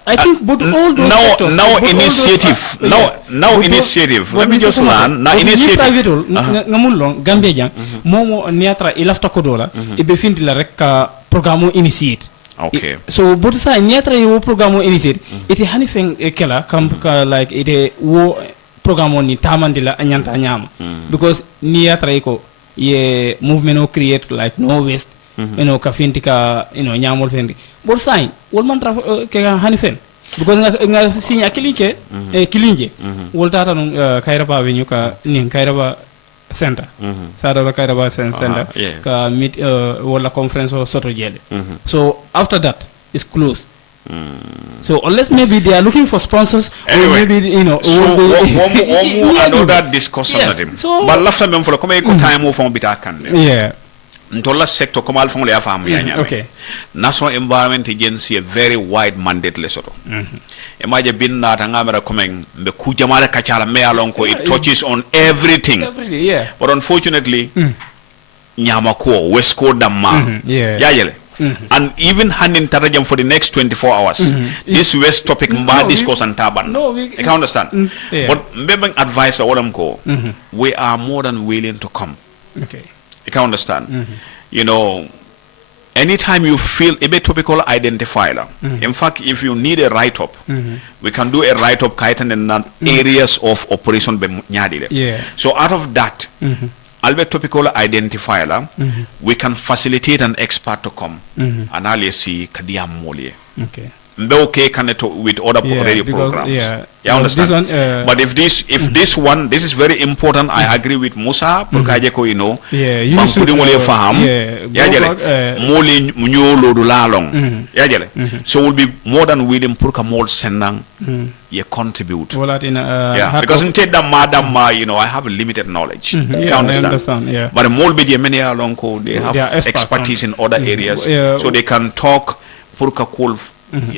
I think but all those sectors, now initiative initiative. Let me just learn now initiative. Private ngamulong Gambia jang momo niatra ilafta kodola ibe findi la rek programme initiate. Okay. So but sa niatra yo programme initiate ite hanifeng kela kam like ite wo programme ni tamandila anyanta nyama because niatra ko ye movement create like no waste ka finti ka nyamol fendi bol sign wol man tra ke hanifen because nga signa kilinke kilinje wol tata non kayraba venue ka nin kayraba center sada la kayraba center ka meet wala conference or soto jele so after that it's closed. So unless maybe they are looking for sponsors, anyway, or maybe another discussion with him. So, but lafta mem for come ko time mo fon bita kan. Yeah. Ntola sector comme alfon le afam ya Okay. National Environment Agency a very wide mandate lesoto. Imagine bin na tangamera coming be kujamala kachala me along ko it touches on everything. Yeah. But unfortunately nyama ko west ko damma. Yeah. Yajele. And even handing tarajam for the next 24 hours. This West topic mba discuss and taban. No, I can understand. Yeah. But maybe advice or what we are more than willing to come. Okay. I can understand. Anytime you feel a bit topical identifier. In fact, if you need a write-up, we can do a write-up kaitan in areas of operation be nyadile. Yeah. So out of that, Albert topical identifier, we can facilitate an expert to come and I'll see Kadia Molie. Okay. Okay, connect with other radio programs. You understand? This one, but if this one, this is very important. I agree with Musa. Porque you should. So we'll be more than willing. Porque more sendang, you contribute. Because in take madam, I have a limited knowledge. You understand? Yeah. But more be many along they have expertise in other areas, so they can talk. Porque cool. That's why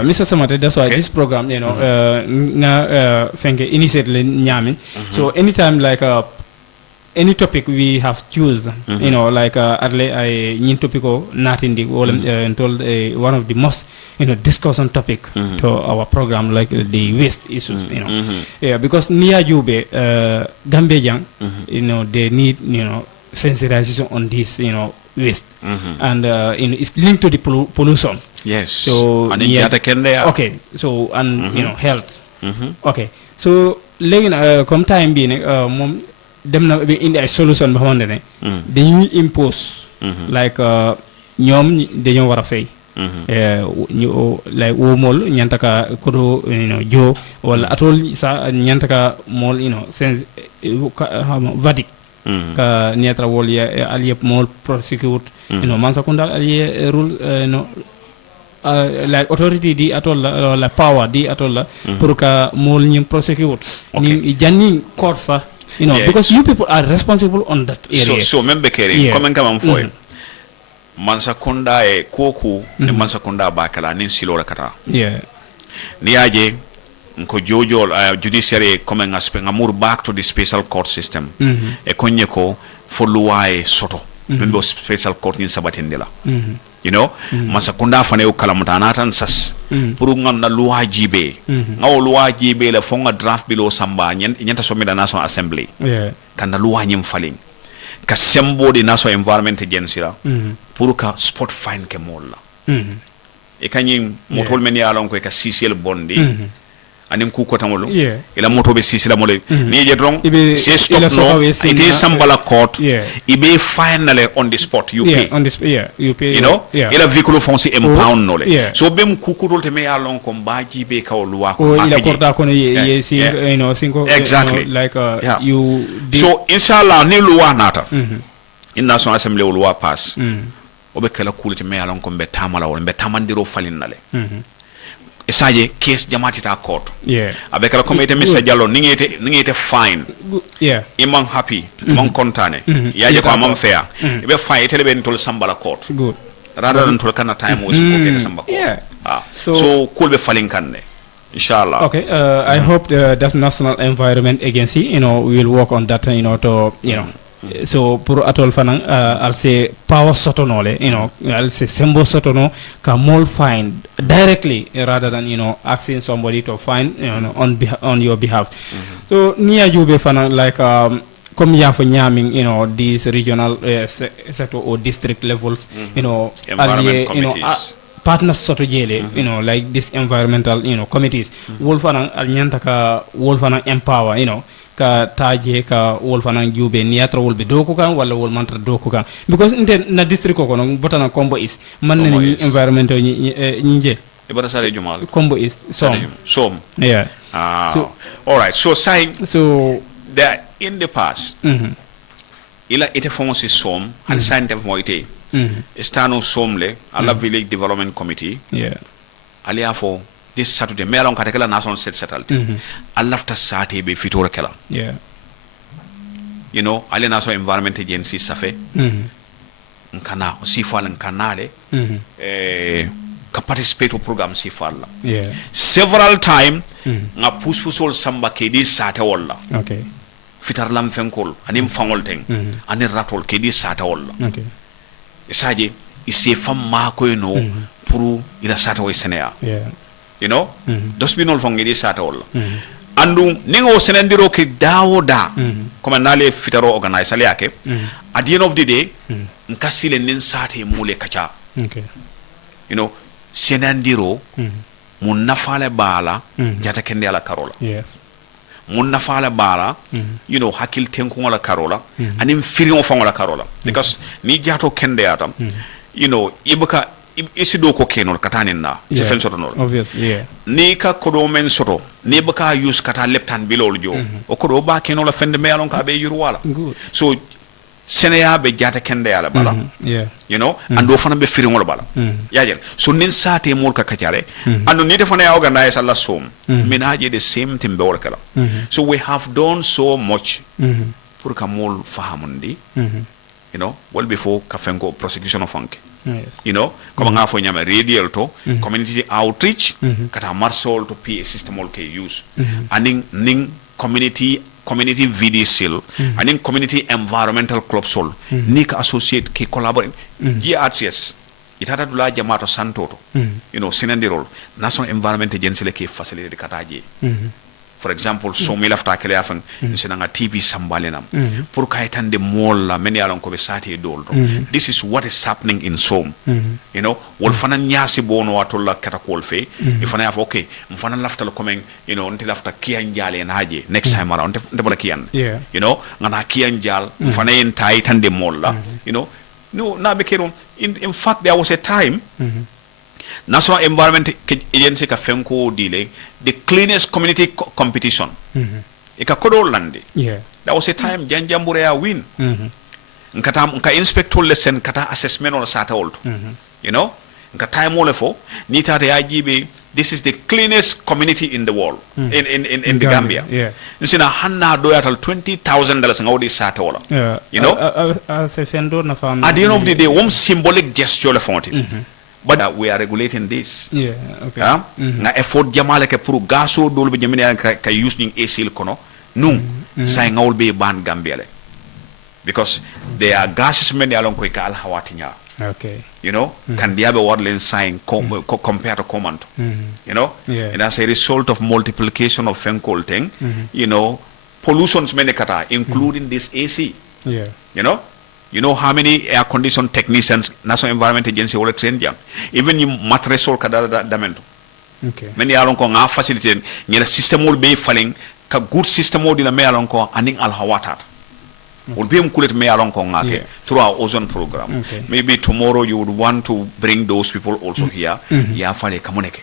Mr. Samate, that's why this program initiated so anytime like any topic we have chosen like I topic nothing told one of the most discussion topic to our program like the waste issues because near Jube Gambia young they need sensitization on this waste and it's linked to the pollution. Yes. So and okay. So and health. Okay. So legi come time being mom dem na in a solution ba xamantene dañuy impose like ñom dañu wara fay ñu like wo mol ñantaka ko jo wala atol sa ñantaka mol sen vadik ka nietra wol ya aliep mol prosecute man sakunda ali rule like authority di atol la power di atol la pour ka mol ñim prosecute ni janni court fa You know, Yeah. because you people are responsible on that area. So membe kere Yeah. comme ngam foy Mansakunda e koku e Mansakunda bakala nin silora kata Yeah. niaje nko jojo judiciary comme ngaspe ngamur back to the special court system e konye ko fo luwae soto membe special court ni sabatindela you know Mansakunda fane o kalamuta natan sas pour ngam na loi jibe ngaw loi jibe la fonga draft bilo samba nyanta somida national assembly Yeah. kanda loi nyim faling ka sembo di national environment agency la pour ka sport fine ke molla e kanyim motol men ya lon ko ka CCL bondi anim ku ko tamolo Yeah. ila moto be CCL mole ni je drong Ibe- c'est ila stop no sokawe it sinna- is sambala court Yeah. ibe finally on the spot you Yeah, pay on this, yeah, you pay. you know Yeah. ila vehicle fonsi impound no le Yeah. so bem ku ko te me ya lon ko baji be ka loi ko Or ila makaji. korda kono Yeah, ye sing, yeah. you know, single, Exactly. you know, like Yeah. you did. So inshallah ni loi nata in national assembly loi pass obe kala kulite me alon ko be tamala wala be tamandiro falinale isaje case jamati ta court Yeah. abe kala committee Mr Jallow ningete fine Yeah. imam happy imam kontane yaje ko amam fair be fine tele ben tol sambala court Good. rather than tol kana time was ko be samba court Yeah. so So- cool be falin kanne inshallah Okay. I hope that National Environment Agency, you know, will work on that, you know, to, you know. So pour atol fanang I'll say power sotonole, you know, I'll say sembo sotono ka mol find directly rather than, you know, asking somebody to find, you know, on your behalf. So niya jube fanang like comme ya for nyaming, you know, these regional sector or district levels, you know, Environment you know, committees. partners soto jele, you know, like this environmental, you know, committees. Wolfanang al nyanta ka wolfanang empower, you know, ka taje ka wolfanang jube niatra wolbe doku kan wala wol mantra doku kan because inte na district ko no botana combo is man Combo ni is. environmental nyinje ibara sare jumal combo is som yeah so, all right so say so that in the past ila ite fonsi som and scientific moite stano somle ala village development committee yeah alia for this Saturday melon katakala national set settled alafta sate be fitora kala yeah you know ali national environment agency safe nkana sifal nkanale ka participate program sifal yeah several time nga puspusol samba ke di sate wala okay fitar lam fenkol anim fangol teng ani ratol ke di sate wala okay isaje ise fam ma ko no pour ila sate way senea yeah you know dos binol fongi di sate wala andu ningo senendiro ke dawoda comme nale fitaro organize ale yake at the end of the day nkasile nin sate mule kacha okay you know senendiro mun nafale bala jata kende ala karola yes mun nafale bala you know hakil tenku wala karola anim firin fon wala karola because ni jato kende atam you know ibuka isido ko kenol katanin na yeah. se fen soto nol obviously yeah ni ka kodo men soto ni baka use kata leptan bilol jo o kodo ba kenol fende me alon ka be yuru wala good so seneya be jata kende ala bala yeah you know ando fana be firin wala bala yajen so nin sate mol ka kacare ando ni te fana ya organize alla som minaje the same thing be workala so we have done so much pour ka mol fahamundi you know well before ka fengo prosecution of funk yes you know comme nga fo nyama radio to community outreach kata marsol to PA system all ke use aning ning community VDCL aning community environmental club sol ni ka associate ke collaborate GRTS itata dula jamato santoto you know sinandirol national environment agency le ke facility kataje for example so mi lafta kele afan sinanga TV sambalenam pour kaytande molla men yalon ko be sati doldo this is what is happening in som you know wol fana nyasi bono watolla kata kol fe if fana af okay mfana lafta ko men you know nti lafta kiyan jale en haje next time around nte bola kiyan yeah you know ngana kiyan jal mfana en taytande molla you know no na be keron in fact there was a time National Environment Agency ka fenko dile the cleanest community competition. Ika kodo landi. yeah There was a time Janjambure ya win. Nka inspector lesson kata assessment on sata old. You know, Nga time ole fo ni tata ya jibe this is the cleanest community in the world in the Gambia. Yeah. Nsina hanna do yatal $20,000 ngawdi sata wala. Yeah. You know? Se fendo na fam. At the end of the day, one symbolic gesture le fonti. But we are regulating this. Yeah, okay. Na effort jamale ke pour gaso dol be jamine ka use ning esil kono. No. Say ngawol be ban Gambia le. Because there are gases many along ko ka al hawatinya. Okay. You know, can the other word sign compare to command? You know, Yeah. and as a result of multiplication of fencol thing, you know, pollutions many kata, including this AC. Yeah. You know how many air condition technicians National Environment Agency will train them. Even you mattress or kada damento. Okay. Many along ko nga facility ni system will be falling ka good system will dina me along ko aning al hawata. Will be me along Yeah. through our ozone program. Okay. Maybe tomorrow you would want to bring those people also here. Yeah, fale kamuneke.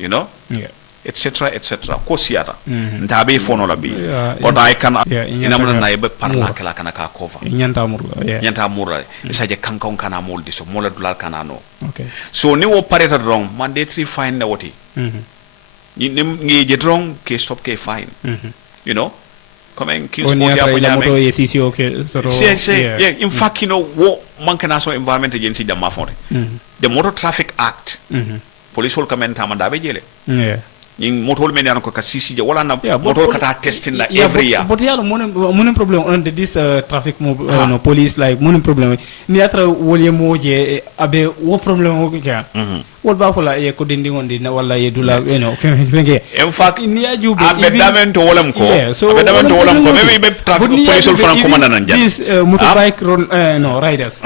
You know, Yeah. etc. etc. Kosiata. Ntabe fono labi. Yeah, But I can. yeah, Inamuna na ibe parla kala kana ka cover. Nyanta murla. Yeah. Nyanta mura. Isa je kankong kana moldi so mola dollar kana no. Okay. So ni wo pareta wrong mandatory fine na woti. Ni je wrong ke stop ke fine. You know. Coming King's Sport ya fanya moto ACC okay so yeah. In fact, you know what Manka National Environment Agency da mafore. The Motor Traffic Act. Police will come and tamanda be jele. Yeah. In motor men ko ka CC je wala na Yeah, motor kata testing la every year. But yeah, money problem on this traffic no police like money problem. Ni atra wole moje abe wo problem o kya. Wol ba fola e ko dindi ngondi na wala e dula you know. In fact, ni ajube abedament wolam ko. Abedament wolam ko maybe traffic police will from command nan jan. This motorbike no riders.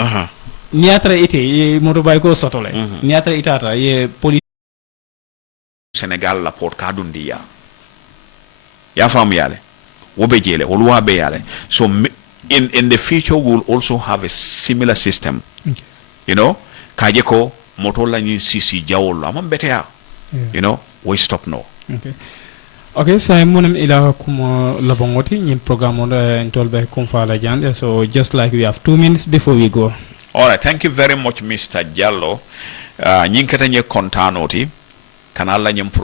Ni atra ite e motorbike ko sotole. Ni atra itata e police Senegal la port ka dundi ya fam yale wobe jele wolwa be yale so in the future we will also have a similar system. You know kaje ko motor la ni CC jawol am bete ya. You know we stop no. Okay, so I'm ila kuma labongoti in program on ntolbe kumfala jande. So just like we have 2 minutes before we go. All right, thank you very much Mr. Jallow. Nyinkata nye kontanoti kanala nyem